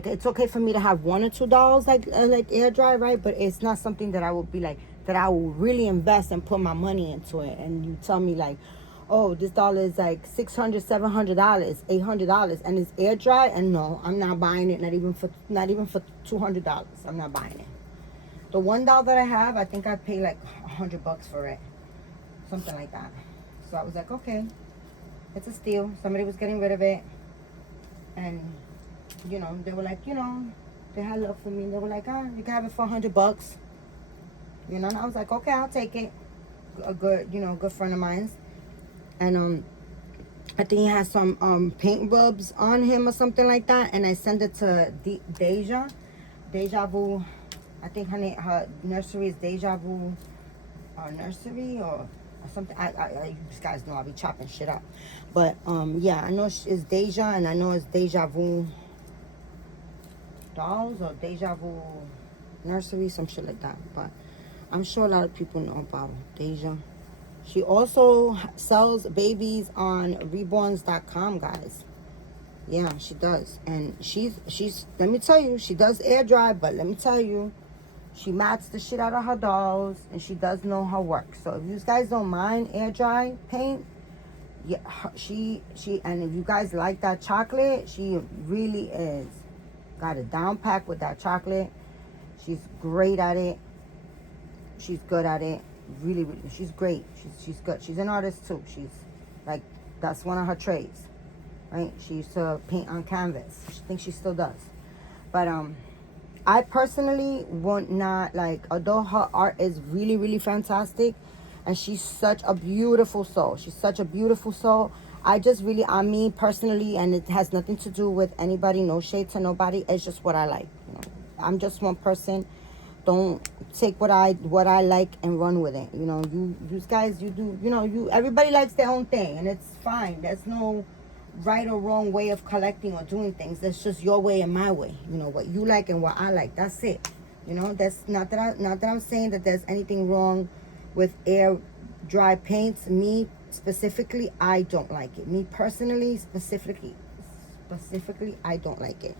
it's okay for me to have 1 or 2 dolls like air dry, right? But it's not something that I would be like that I will really invest and put my money into it. And you tell me like, oh, this doll is like $600, $700, $800, and it's air dry, and no, I'm not buying it. Not even for $200. I'm not buying it. The one doll that I have, I think I paid like $100 for it, something like that. So I was like, okay, it's a steal. Somebody was getting rid of it, and they were like, they had love for me. They were like, you can have it for $100. And I was like, okay, I'll take it. A good, good friend of mine's. And I think he has some paint rubs on him or something like that. And I sent it to Deja Vu. I think her nursery is Deja Vu Nursery or something. You guys know I'll be chopping shit up. But yeah, I know it's Deja, and I know it's Deja Vu Dolls or Deja Vu Nursery, some shit like that. But I'm sure a lot of people know about Deja. She also sells babies on reborns.com, guys. Yeah, she does. And she's let me tell you, she does air dry, but let me tell you, she mats the shit out of her dolls, and she does know her work. So if you guys don't mind air dry paint, yeah, she and if you guys like that chocolate, she really is got a down pack with that chocolate. She's great at it. She's good at it. Really, really, she's great. She's good. She's an artist too. She's like, that's one of her trades, right? She used to paint on canvas. I think she still does. But I personally would not, like, although her art is really, really fantastic, And she's such a beautiful soul. She's such a beautiful soul. I just really, I mean, personally, and it has nothing to do with anybody, no shade to nobody. It's just what I like. You know, I'm just one person. Don't take what I like and run with it. You know, you guys, you do, you know, everybody likes their own thing, and it's fine. There's no right or wrong way of collecting or doing things. That's just your way and my way. You know, what you like and what I like. That's it. You know, that's not that I'm saying that there's anything wrong with air dry paints. Me specifically, I don't like it. Me personally, specifically, I don't like it.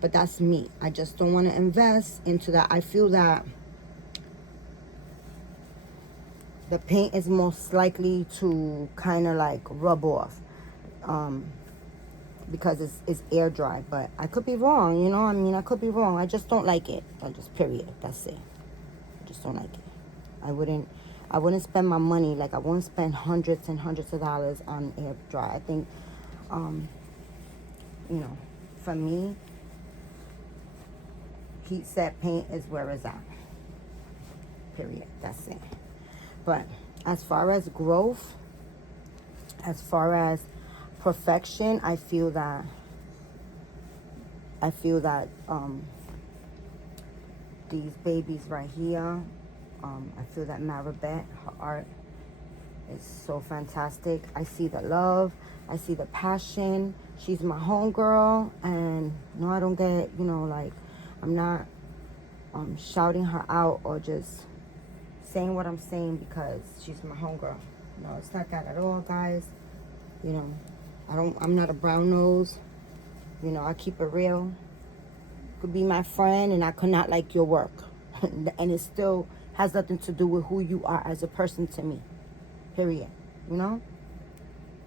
But that's me. I just don't want to invest into that. I feel that the paint is most likely to kind of like rub off, because it's air dry. But I could be wrong, you know. I mean, I could be wrong. I just don't like it. I just, period. That's it. I just don't like it. I wouldn't spend my money, like I wouldn't spend hundreds and hundreds of dollars on air dry. I think, you know, for me, heat set paint is where it's at. Period. That's it. But as far as growth, as far as perfection, I feel that these babies right here, I feel that Maribeth, her art is so fantastic. I see the love, I see the passion. She's my homegirl, and no, I don't get, you know, like, I'm not shouting her out or just saying what I'm saying because she's my homegirl. No, it's not that at all, guys. You know, I'm not a brown nose. You know, I keep it real. You could be my friend and I could not like your work. And it still has nothing to do with who you are as a person to me. Period. You know?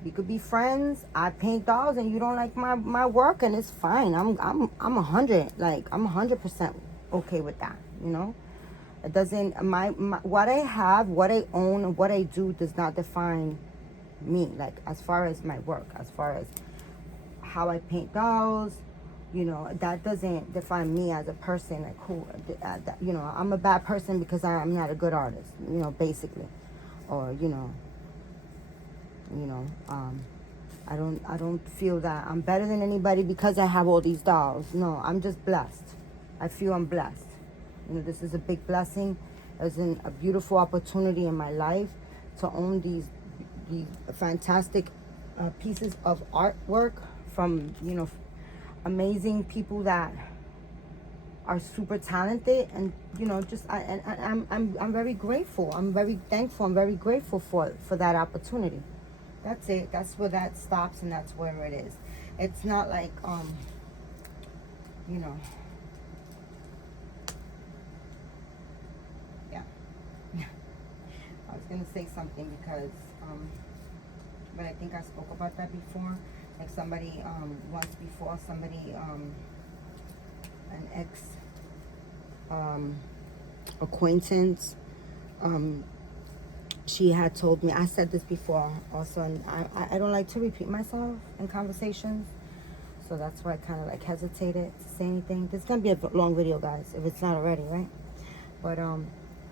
We could be friends. I paint dolls and you don't like my work, and it's fine. I'm 100. Like, I'm 100% okay with that, you know? It doesn't, my what I have, what I own, what I do does not define me. Like, as far as my work, as far as how I paint dolls, you know, that doesn't define me as a person. Like, who, you know, I'm a bad person because I'm not a good artist, you know, basically. Or, you know, I don't feel that I'm better than anybody because I have all these dolls. No, I'm just blessed. I feel I'm blessed. You know, this is a big blessing. It's a beautiful opportunity in my life to own these fantastic pieces of artwork from, you know, amazing people that are super talented. And, you know, just I'm very grateful. I'm very thankful. I'm very grateful for that opportunity. That's it. That's where that stops, and that's where it is. It's not like you know, yeah. I was gonna say something because but I think I spoke about that before. Like, somebody once before, somebody an ex acquaintance, she had told me, I said this before also, and I don't like to repeat myself in conversations, so that's why I kind of like hesitated to say anything. This is gonna be a long video, guys, if it's not already, right? But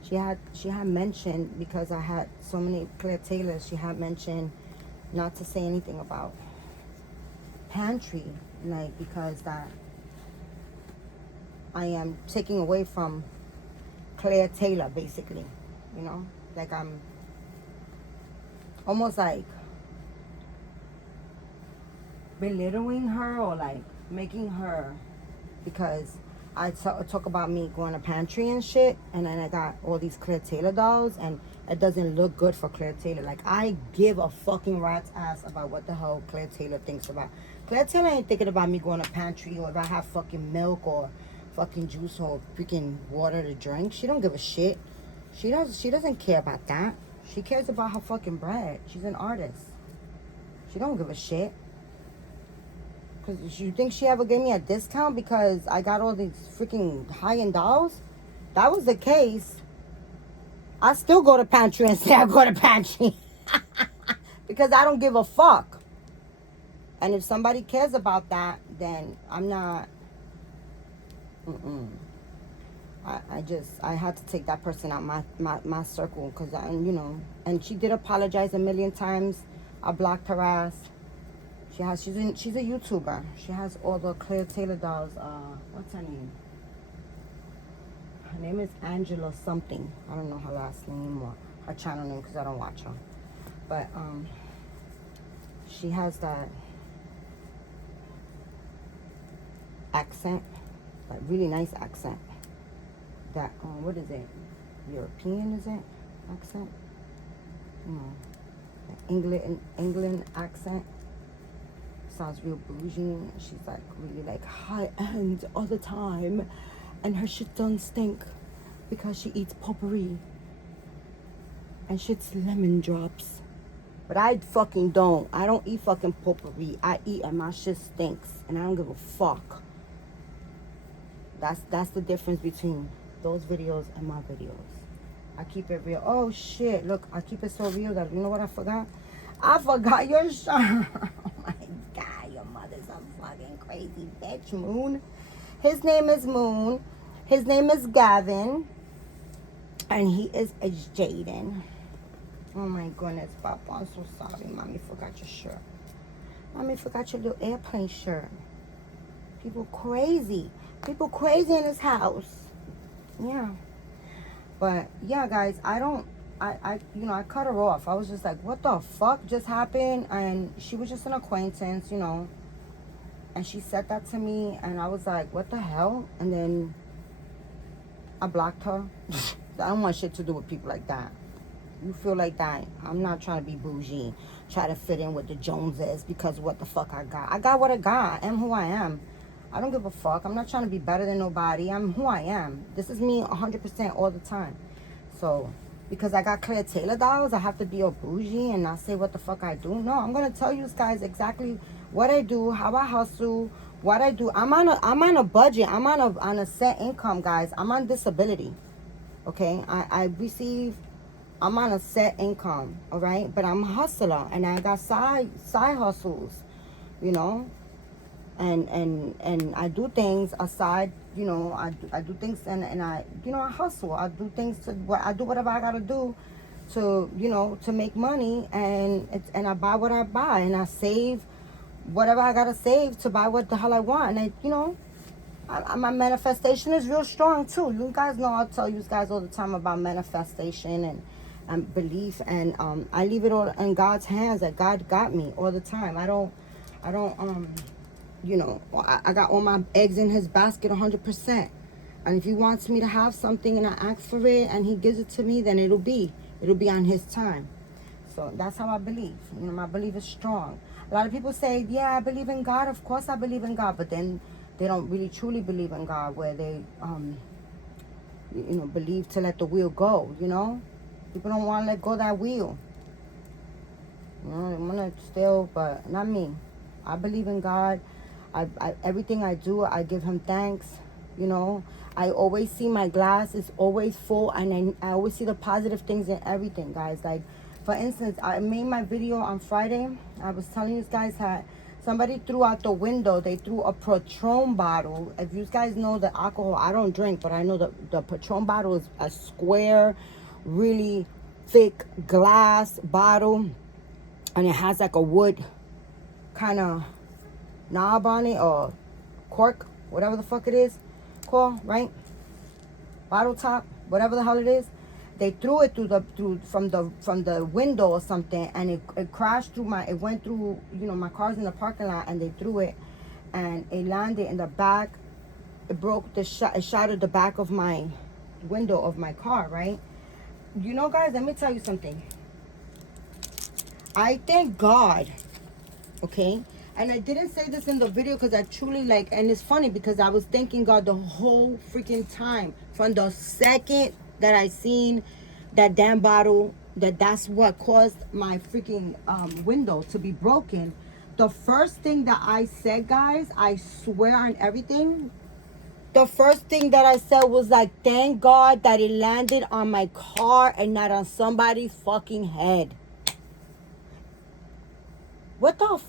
she had mentioned, because I had so many Claire Taylors, she had mentioned not to say anything about pantry, like, because that I am taking away from Claire Taylor, basically, you know, like I'm almost like belittling her, or like making her, because I talk about me going to pantry and shit, and then I got all these Claire Taylor dolls, and it doesn't look good for Claire Taylor. Like, I give a fucking rat's ass about what the hell Claire Taylor thinks about. Claire Taylor ain't thinking about me going to pantry, or if I have fucking milk or fucking juice or freaking water to drink. She don't give a shit. She doesn't care about that. She cares about her fucking bread. She's an artist. She don't give a shit. Because you think she ever gave me a discount because I got all these freaking high-end dolls? That was the case, I still go to pantry and say I go to pantry. Because I don't give a fuck. And if somebody cares about that, then I'm not... I had to take that person out my circle because and she did apologize a million times. I blocked her ass. She's a YouTuber. She has all the Claire Taylor dolls. What's her name? Her name is Angela something. I don't know her last name or her channel name because I don't watch her. But she has that accent, that really nice accent. That what is it? European, is it? Accent? England accent. Sounds real bougie. She's like really like high end all the time, and her shit don't stink because she eats potpourri and shit's lemon drops. But I fucking don't. I don't eat fucking potpourri. I eat and my shit stinks, and I don't give a fuck. That's the difference between those videos and my videos. I keep it real. Oh shit! Look, I keep it so real that you know what I forgot. I forgot your shirt. Oh my god, your mother's a fucking crazy bitch, Moon. His name is Moon. His name is Gavin, and he is Jaden. Oh my goodness, Papa, I'm so sorry. Mommy forgot your shirt. Mommy forgot your little airplane shirt. People crazy. People crazy in this house. Yeah. But yeah, guys, I cut her off. I was just like, what the fuck just happened? And she was just an acquaintance, and she said that to me, and I was like, what the hell? And then I blocked her. I don't want shit to do with people like that. You feel like that? I'm not trying to be bougie, try to fit in with the Joneses because what the fuck I got. I got what I got. I am who I am. I don't give a fuck. I'm not trying to be better than nobody. I'm who I am. This is me 100% all the time. So, because I got Claire Taylor dolls, I have to be a bougie and not say what the fuck I do. No, I'm going to tell you guys exactly what I do, how I hustle, what I do. I'm on a budget. I'm on a set income, guys. I'm on disability. Okay? I'm on a set income, all right? But I'm a hustler and I got side hustles, and I do things aside, I do things and I hustle. I do things I do whatever I gotta do to to make money, and I buy what I buy, and I save whatever I gotta save to buy what the hell I want. And my manifestation is real strong too. You guys know I tell you guys all the time about manifestation and belief, and I leave it all in God's hands. That God got me all the time. I don't I got all my eggs in his basket 100%. And if he wants me to have something and I ask for it and he gives it to me, then it'll be on his time. So that's how I believe. My belief is strong. A lot of people say, yeah, I believe in God. Of course I believe in God. But then they don't really truly believe in God, where they, believe to let the wheel go, People don't want to let go of that wheel. They want to still, but not me. I believe in God. Everything I do, I give him thanks. I always see my glass is always full, and I always see the positive things in everything, guys. Like, for instance, I made my video on Friday. I was telling you guys that somebody threw out the window. They threw a Patron bottle. If you guys know the alcohol, I don't drink, but I know the Patron bottle is a square, really thick glass bottle, and it has like a wood kind of knob on it, or cork, whatever the fuck it is called, right? Bottle top, whatever the hell it is. They threw it from the window or something, and it crashed through it went through, my car's in the parking lot, and they threw it, and it landed in the back. It broke it shattered the back of my window of my car, right? Guys, let me tell you something. I thank God, okay? And I didn't say this in the video because I truly and it's funny because I was thanking God the whole freaking time. From the second that I seen that damn bottle, that's what caused my freaking window to be broken. The first thing that I said, guys, I swear on everything, the first thing that I said was like, thank God that it landed on my car and not on somebody's fucking head. What the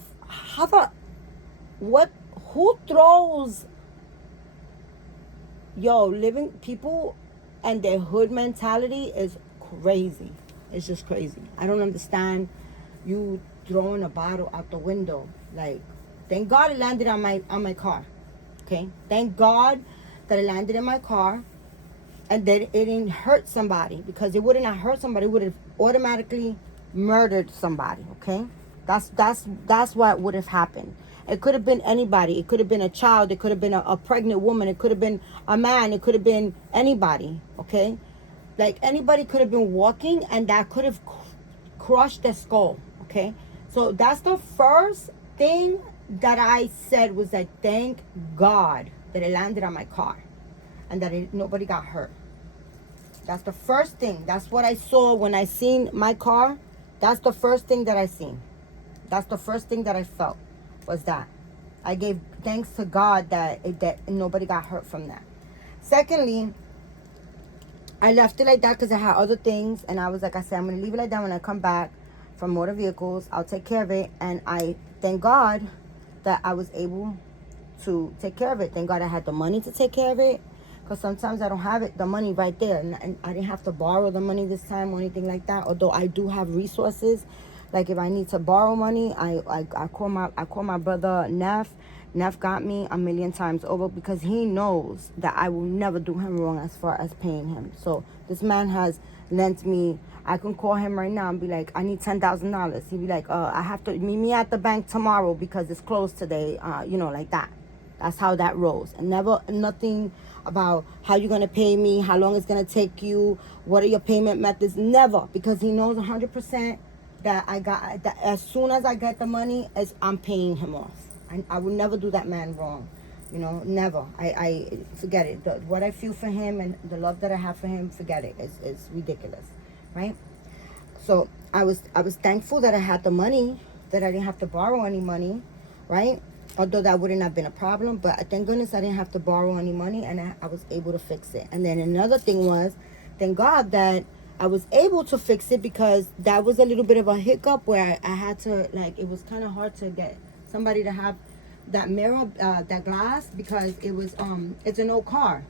who throws living people and their hood mentality is crazy. It's just crazy. I don't understand you throwing a bottle out the window. Like, thank God it landed on my car. Okay? Thank God that it landed in my car and that it didn't hurt somebody, because it wouldn't have hurt somebody, it would have automatically murdered somebody. Okay? That's what would have happened. It could have been anybody. It could have been a child. It could have been a pregnant woman. It could have been a man. It could have been anybody. Okay? Like, anybody could have been walking and that could have crushed their skull. Okay? So that's the first thing that I said, was that thank God that it landed on my car and that nobody got hurt. That's the first thing. That's what I saw when I seen my car. That's the first thing that I seen. That's the first thing that I felt, was that. I gave thanks to God that nobody got hurt from that. Secondly, I left it like that because I had other things. And I was like, I said, I'm going to leave it like that. When I come back from motor vehicles, I'll take care of it. And I thank God that I was able to take care of it. Thank God I had the money to take care of it. Because sometimes I don't have the money right there. And I didn't have to borrow the money this time or anything like that. Although I do have resources. Like, if I need to borrow money, I call my brother Neff. Neff got me a million times over, because he knows that I will never do him wrong as far as paying him. So this man has lent me. I can call him right now and be like, I need $10,000. He'd be like, I have to meet me at the bank tomorrow because it's closed today. Like that. That's how that rolls. And nothing about how you're going to pay me, how long it's going to take you, what are your payment methods. Never. Because he knows 100% that that as soon as I get the money, I'm paying him off. I would never do that man wrong. Never. I forget it. What I feel for him and the love that I have for him, forget it. It's ridiculous. Right? So I was thankful that I had the money, that I didn't have to borrow any money. Right? Although that wouldn't have been a problem. But thank goodness I didn't have to borrow any money, and I was able to fix it. And then another thing was, thank God that I was able to fix it, because that was a little bit of a hiccup where I had to, like, it was kind of hard to get somebody to have that mirror, that glass, because it was it's an old car.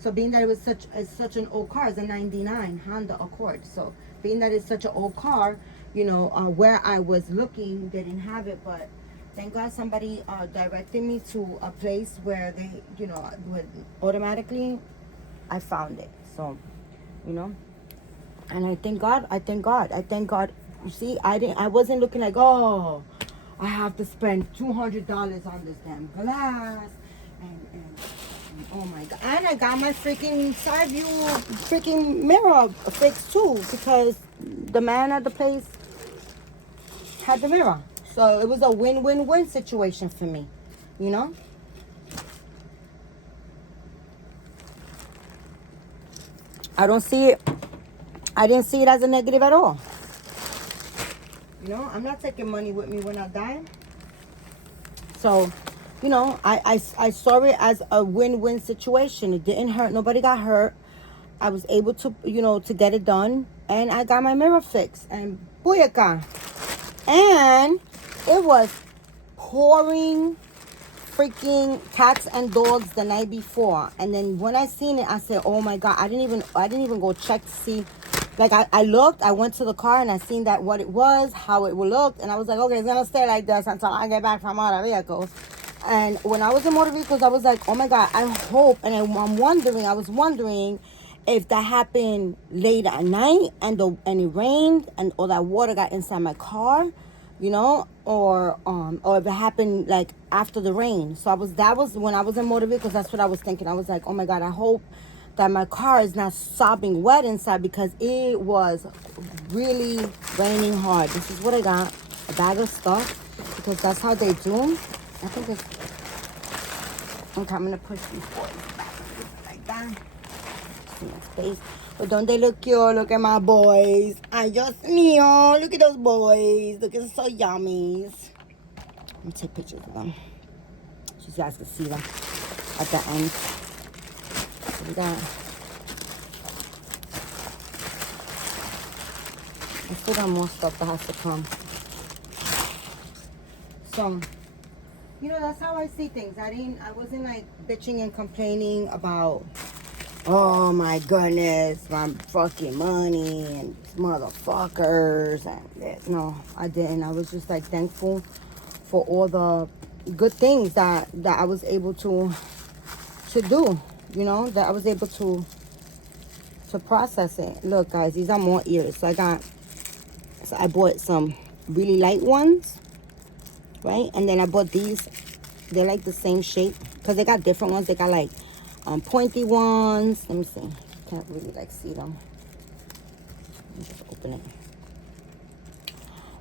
So being that it was such an old car, it's a 99 Honda Accord. So being that it's such an old car, where I was looking, they didn't have it. But thank God somebody directed me to a place where they, would automatically, I found it. So, and I thank God. You see, I wasn't looking like, oh, I have to spend $200 on this damn glass. And oh my God. And I got my freaking side view freaking mirror fixed too, because the man at the place had the mirror. So it was a win-win-win situation for me, I didn't see it as a negative at all. I'm not taking money with me when I die. So, I saw it as a win-win situation. It didn't hurt. Nobody got hurt. I was able to, to get it done. And I got my mirror fixed. And booyaka. And it was pouring freaking cats and dogs the night before. And then when I seen it, I said, oh my God, I didn't even go check to see. Like, I looked, I went to the car and I seen that what it was, how it would look. And I was like, okay, it's going to stay like this until I get back from motor vehicles. And when I was in motor vehicles, I was like, oh my God, I hope. And I was wondering if that happened late at night and it rained and all that water got inside my car, or if it happened like after the rain. So that was when I was in motor vehicles, that's what I was thinking. I was like, oh my God, I hope that my car is not sopping wet inside, because it was really raining hard. This is what I got, a bag of stuff, because that's how they do them. I think it's, okay, I'm gonna push these boys back like that. See my space. But don't they look cute? Look at my boys. Ay, Dios mío, look at those boys. Look, it's so yummies. Let me take pictures of them so you guys can see them at the end. We got, I still got more stuff that has to come. So You know, that's how I see things. I wasn't like bitching and complaining about, oh my goodness, my fucking money and motherfuckers. And no, I didn't. I was just like thankful for all the good things that I was able to do. You know, that I was able to process it. Look, guys, these are more ears. So I bought some really light ones, right? And then I bought these. They're like the same shape because they got different ones. They got like pointy ones. Let me see. Can't really like see them. Let me just open it.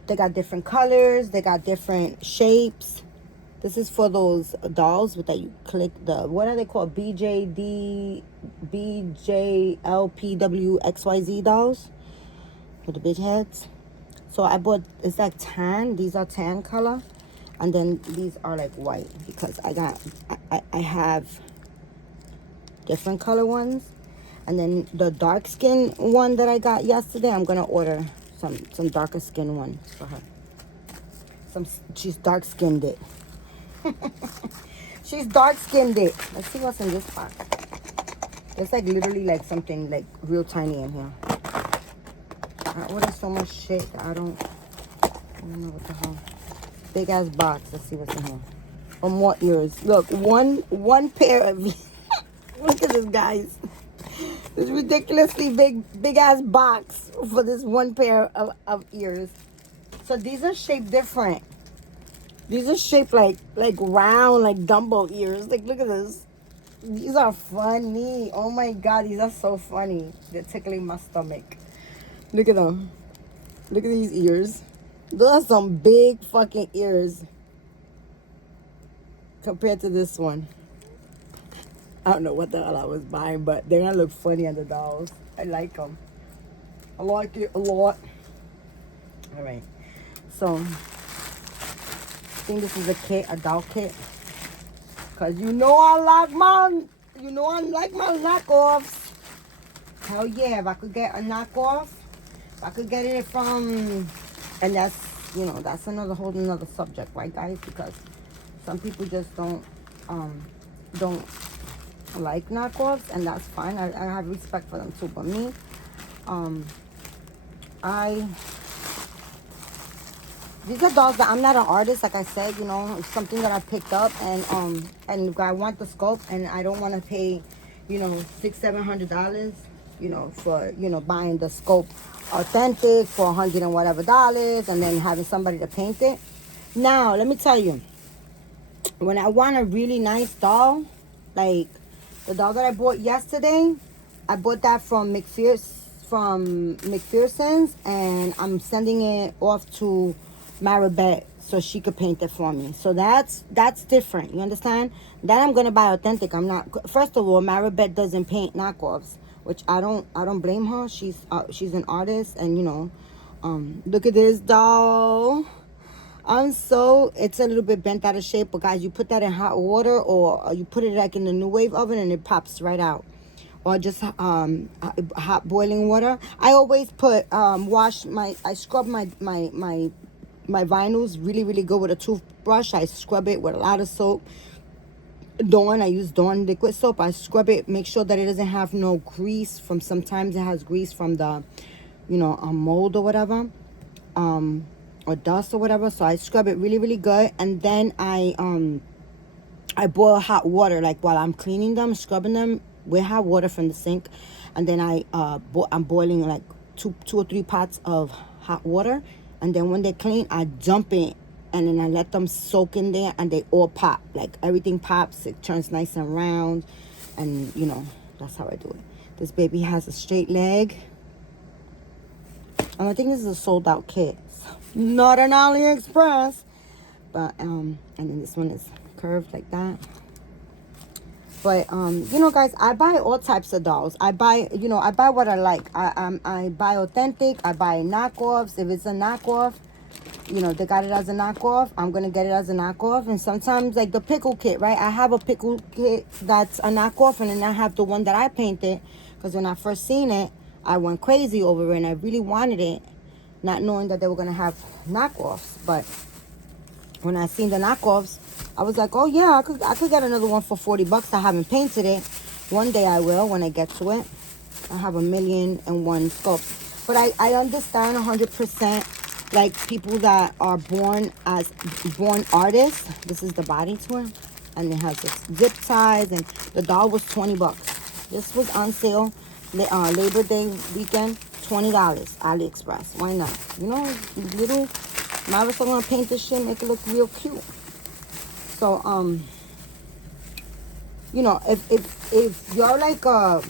They got different colors. They got different shapes. This is for those dolls with that you click the, what are they called? BJLPWXYZ dolls with the big heads. So I bought, it's like tan. These are tan color. And then these are like white because I have different color ones. And then the dark skin one that I got yesterday, I'm going to order some darker skin one for her. She's dark skinned it. She's dark skinned it. Let's see what's in this box. It's like literally like something like real tiny in here. I ordered so much shit that I don't know what the hell. Big ass box. Let's see what's in here. Or more ears. Look, one pair of look at this, guys. This ridiculously big ass box for this one pair of ears. So these are shaped different. These are shaped like round, like Dumbo ears. Like, look at this. These are funny. Oh my God, these are so funny. They're tickling my stomach. Look at them. Look at these ears. Those are some big fucking ears compared to this one. I don't know what the hell I was buying, but they're gonna look funny on the dolls. I like them. I like it a lot. All right. So, I think this is a kit, a doll kit. Cause you know I like my knockoffs. Hell yeah, if I could get a knockoff, if I could get it from, and that's, you know, that's whole another subject, right, guys? Because some people just don't like knockoffs, and that's fine. I have respect for them too. But me, these are dolls that I'm not an artist, like I said, you know, it's something that I picked up, and I want the scope, and I don't want to pay, you know, $600-700, you know, for, you know, buying the scope authentic for $100 and whatever dollars, and then having somebody to paint it. Now, let me tell you, when I want a really nice doll, like the doll that I bought yesterday, I bought that from McPherson's, and I'm sending it off to Maribeth so she could paint it for me. So that's different. You understand? That I'm gonna buy authentic. I'm not. First of all, Maribeth doesn't paint knockoffs, which I don't blame her. She's an artist, and you know, look at this doll. It's a little bit bent out of shape, but guys, you put that in hot water, or you put it like in the New Wave oven, and it pops right out. Or just hot boiling water. I always put I scrub my vinyls really, really good with a toothbrush. I scrub it with a lot of soap. Dawn, I use Dawn liquid soap. I scrub it, make sure that it doesn't have no grease from, sometimes it has grease from the, you know, mold or whatever, or dust or whatever. So I scrub it really, really good, and then I boil hot water, like while I'm cleaning them, scrubbing them with hot water from the sink, and then I'm boiling like two or three pots of hot water, and then when they're clean, I dump it, and then I let them soak in there, and they all pop. Like everything pops, it turns nice and round, and you know, that's how I do it. This baby has a straight leg, and I think this is a sold out kit, not an AliExpress, but and then this one is curved like that. But you know, guys, I buy all types of dolls. I buy what I like. I buy authentic. I buy knockoffs. If it's a knockoff, you know, they got it as a knockoff, I'm gonna get it as a knockoff. And sometimes, like the pickle kit, right? I have a pickle kit that's a knockoff, and then I have the one that I painted, because when I first seen it, I went crazy over it, and I really wanted it, not knowing that they were gonna have knockoffs. But when I seen the knockoffs, I was like, oh yeah, I could get another one for $40. I haven't painted it. One day I will when I get to it. I have 1,000,001 sculpts. But I understand 100%, like, people that are born artists. This is the body to it. And it has this zip ties, and the doll was $20. This was on sale Labor Day weekend, $20, AliExpress. Why not? You know, little, Mara's gonna paint this shit, make it look real cute. So, you know, if you're like a,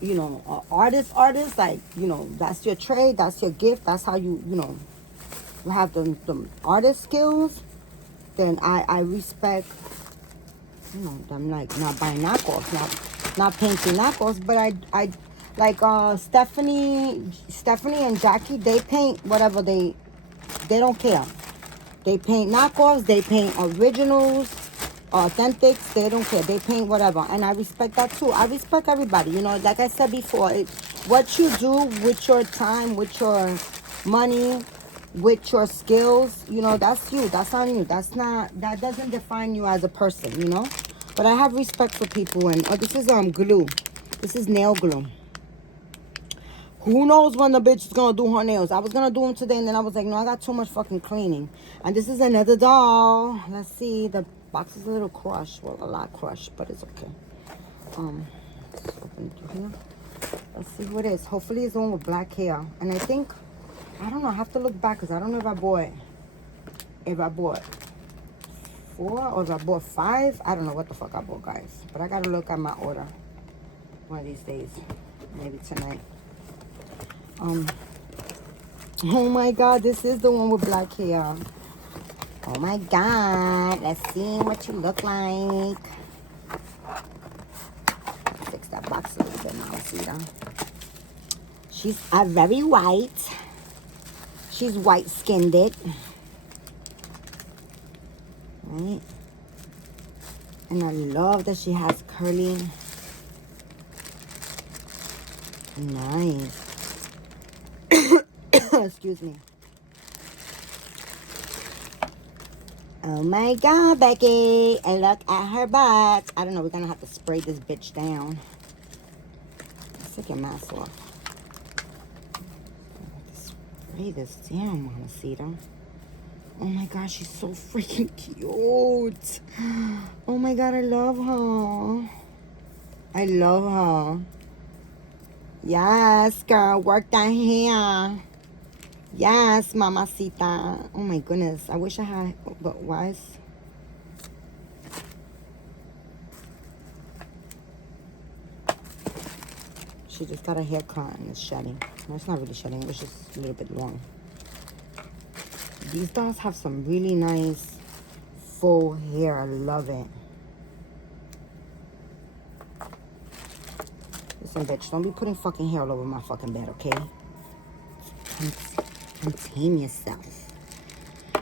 you know, a artist, like, you know, that's your trade, that's your gift, that's how you know, you have the artist skills, then I respect, you know, them, like, not buying knockoffs, not painting knockoffs. But I like Stephanie and Jackie, they paint whatever they don't care. They paint knockoffs, they paint originals, authentics, they don't care. They paint whatever. And I respect that too. I respect everybody. You know, like I said before, what you do with your time, with your money, with your skills, you know, that's you. That's on you. That doesn't define you as a person, you know. But I have respect for people. And this is glue. This is nail glue. Who knows when the bitch is gonna do her nails? I was gonna do them today, and then I was like, no, I got too much fucking cleaning. And this is another doll. Let's see. The box is a little crushed. Well, a lot crushed, but it's okay. Let's open it through here. Let's see who it is. Hopefully it's the one with black hair. And I think, I don't know, I have to look back, because I don't know if I bought 4 or if I bought 5. I don't know what the fuck I bought, guys. But I gotta look at my order one of these days. Maybe tonight. Oh my god, this is the one with black hair. Oh my god, let's see what you look like. Fix that box a little bit now, see that? She's very white. She's white skinned it. Right? And I love that she has curly. Nice. Excuse me. Oh my god, Becky. And look at her butt. I don't know. We're going to have to spray this bitch down. Let's take your mask off. Spray this down, Mamacita. Oh my god, she's so freaking cute. Oh my god, I love her. I love her. Yes, girl. Work that hair. Yes, Mamacita. Oh my goodness. I wish I had, but why is... She just got a haircut and it's shedding. No, it's not really shedding. It was just a little bit long. These dolls have some really nice full hair. I love it. Listen, bitch, don't be putting fucking hair all over my fucking bed, okay? Contain yourself. I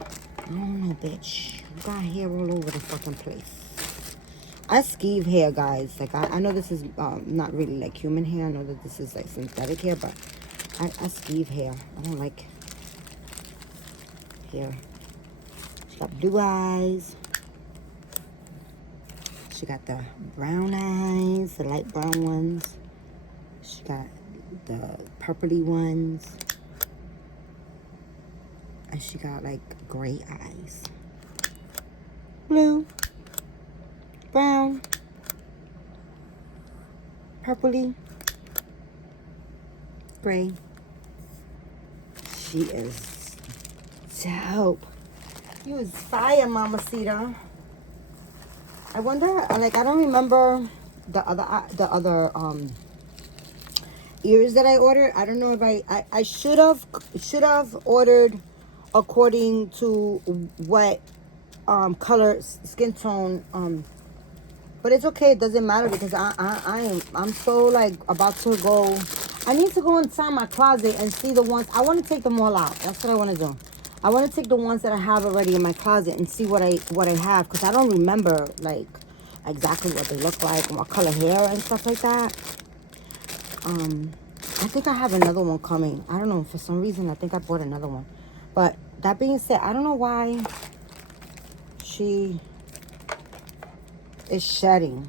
don't know, bitch. You got hair all over the fucking place. I skeeve hair, guys. Like, I know this is not really like human hair. I know that this is like synthetic hair, but I skeeve hair. I don't like hair. She got blue eyes. She got the brown eyes, the light brown ones. She got the purpley ones. And she got like gray eyes. Blue. Brown. Purpley. Gray. She is dope. You is fire, Mamacita. I wonder, like, I don't remember the other ears that I ordered. I don't know if I should have ordered according to what color, skin tone, but it's okay. It doesn't matter because I'm so like about to go. I need to go inside my closet and see the ones. I want to take them all out. That's what I want to do. I want to take the ones that I have already in my closet and see what I have, because I don't remember like exactly what they look like and what color hair and stuff like that. I think I have another one coming. I don't know, for some reason I think I bought another one. But that being said, I don't know why she is shedding.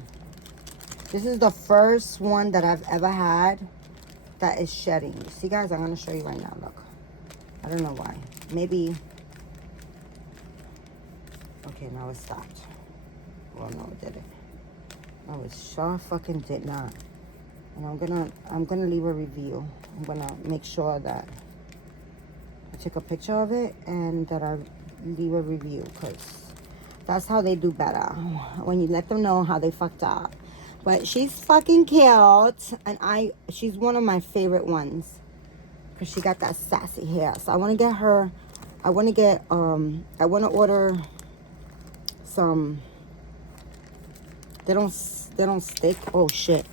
This is the first one that I've ever had that is shedding. You see, guys, I'm going to show you right now. Look. I don't know why. Maybe. Okay, now it stopped. Well, no, it didn't. No, it sure fucking did not. And I'm gonna leave a review. I'm gonna make sure that I take a picture of it and that I leave a review, because that's how they do better, when you let them know how they fucked up. But she's fucking cute, and she's one of my favorite ones, because she got that sassy hair. So I want to get her. I want to order some. They don't stick. Oh shit.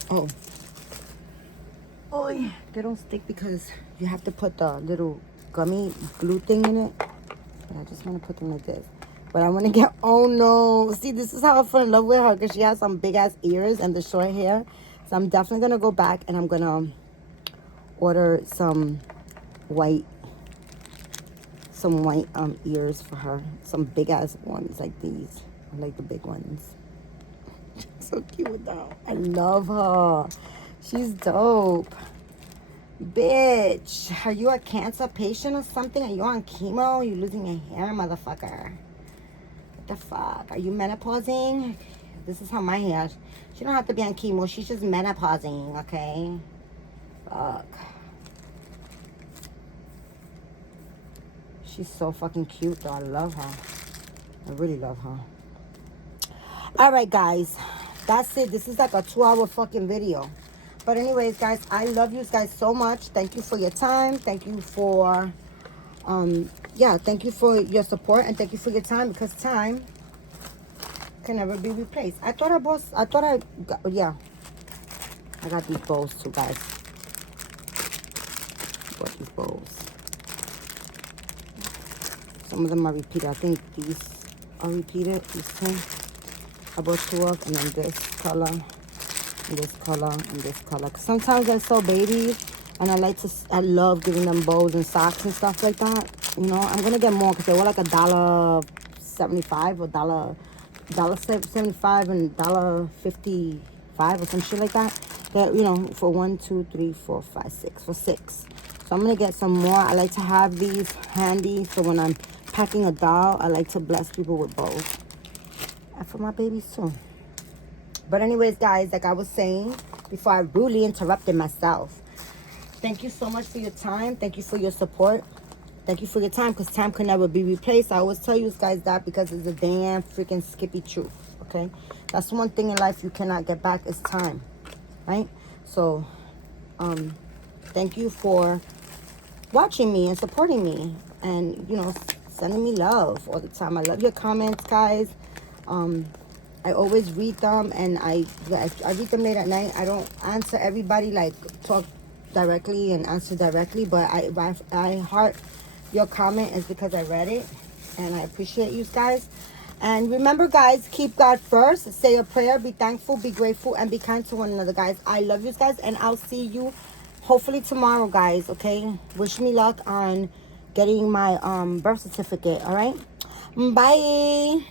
Oh, they don't stick because you have to put the little gummy glue thing in it. But I just want to put them like this. But I want to get, oh no. See, this is how I fell in love with her, because she has some big ass ears and the short hair. So I'm definitely going to go back and I'm going to order some white ears for her. Some big ass ones like these. I like the big ones. So cute though. I love her. She's dope. Bitch, are you a cancer patient or something? Are you on chemo? Are you losing your hair, motherfucker? What the fuck? Are you menopausing? This is how my hair. She don't have to be on chemo. She's just menopausing, okay? Fuck. She's so fucking cute though. I love her. I really love her. Alright, guys. That's it. This is like a 2-hour fucking video. But anyways, guys, I love you guys so much. Thank you for your time. Thank you for, thank you for your support. And thank you for your time, because time can never be replaced. I got these bowls too, guys. Bought these bowls. Some of them are repeated. I think these are repeated. These 10. I bought 2 of, and then this color, and this color, and this color. Cause sometimes they're so babies, and I love giving them bows and socks and stuff like that. You know, I'm gonna get more because they were like $1.75 or $1.75 and $1.55 or some shit like that. That, you know, for 1, 2, 3, 4, 5, 6, for 6. So I'm gonna get some more. I like to have these handy, so when I'm packing a doll, I like to bless people with bows. And for my babies too. But anyways, guys, like I was saying before I rudely interrupted myself, thank you so much for your time. Thank you for your support. Thank you for your time, because time can never be replaced. I always tell you guys that, because it's a damn freaking skippy truth, okay? That's one thing in life you cannot get back is time, right? So, thank you for watching me and supporting me and, you know, sending me love all the time. I love your comments, guys. I always read them, and I read them late at night. I don't answer everybody, like talk directly and answer directly, but I heart your comment is because I read it, and I appreciate you guys. And remember, guys, keep God first. Say a prayer. Be thankful. Be grateful. And be kind to one another, guys. I love you guys. And I'll see you hopefully tomorrow, guys. Okay? Wish me luck on getting my birth certificate. All right? Bye.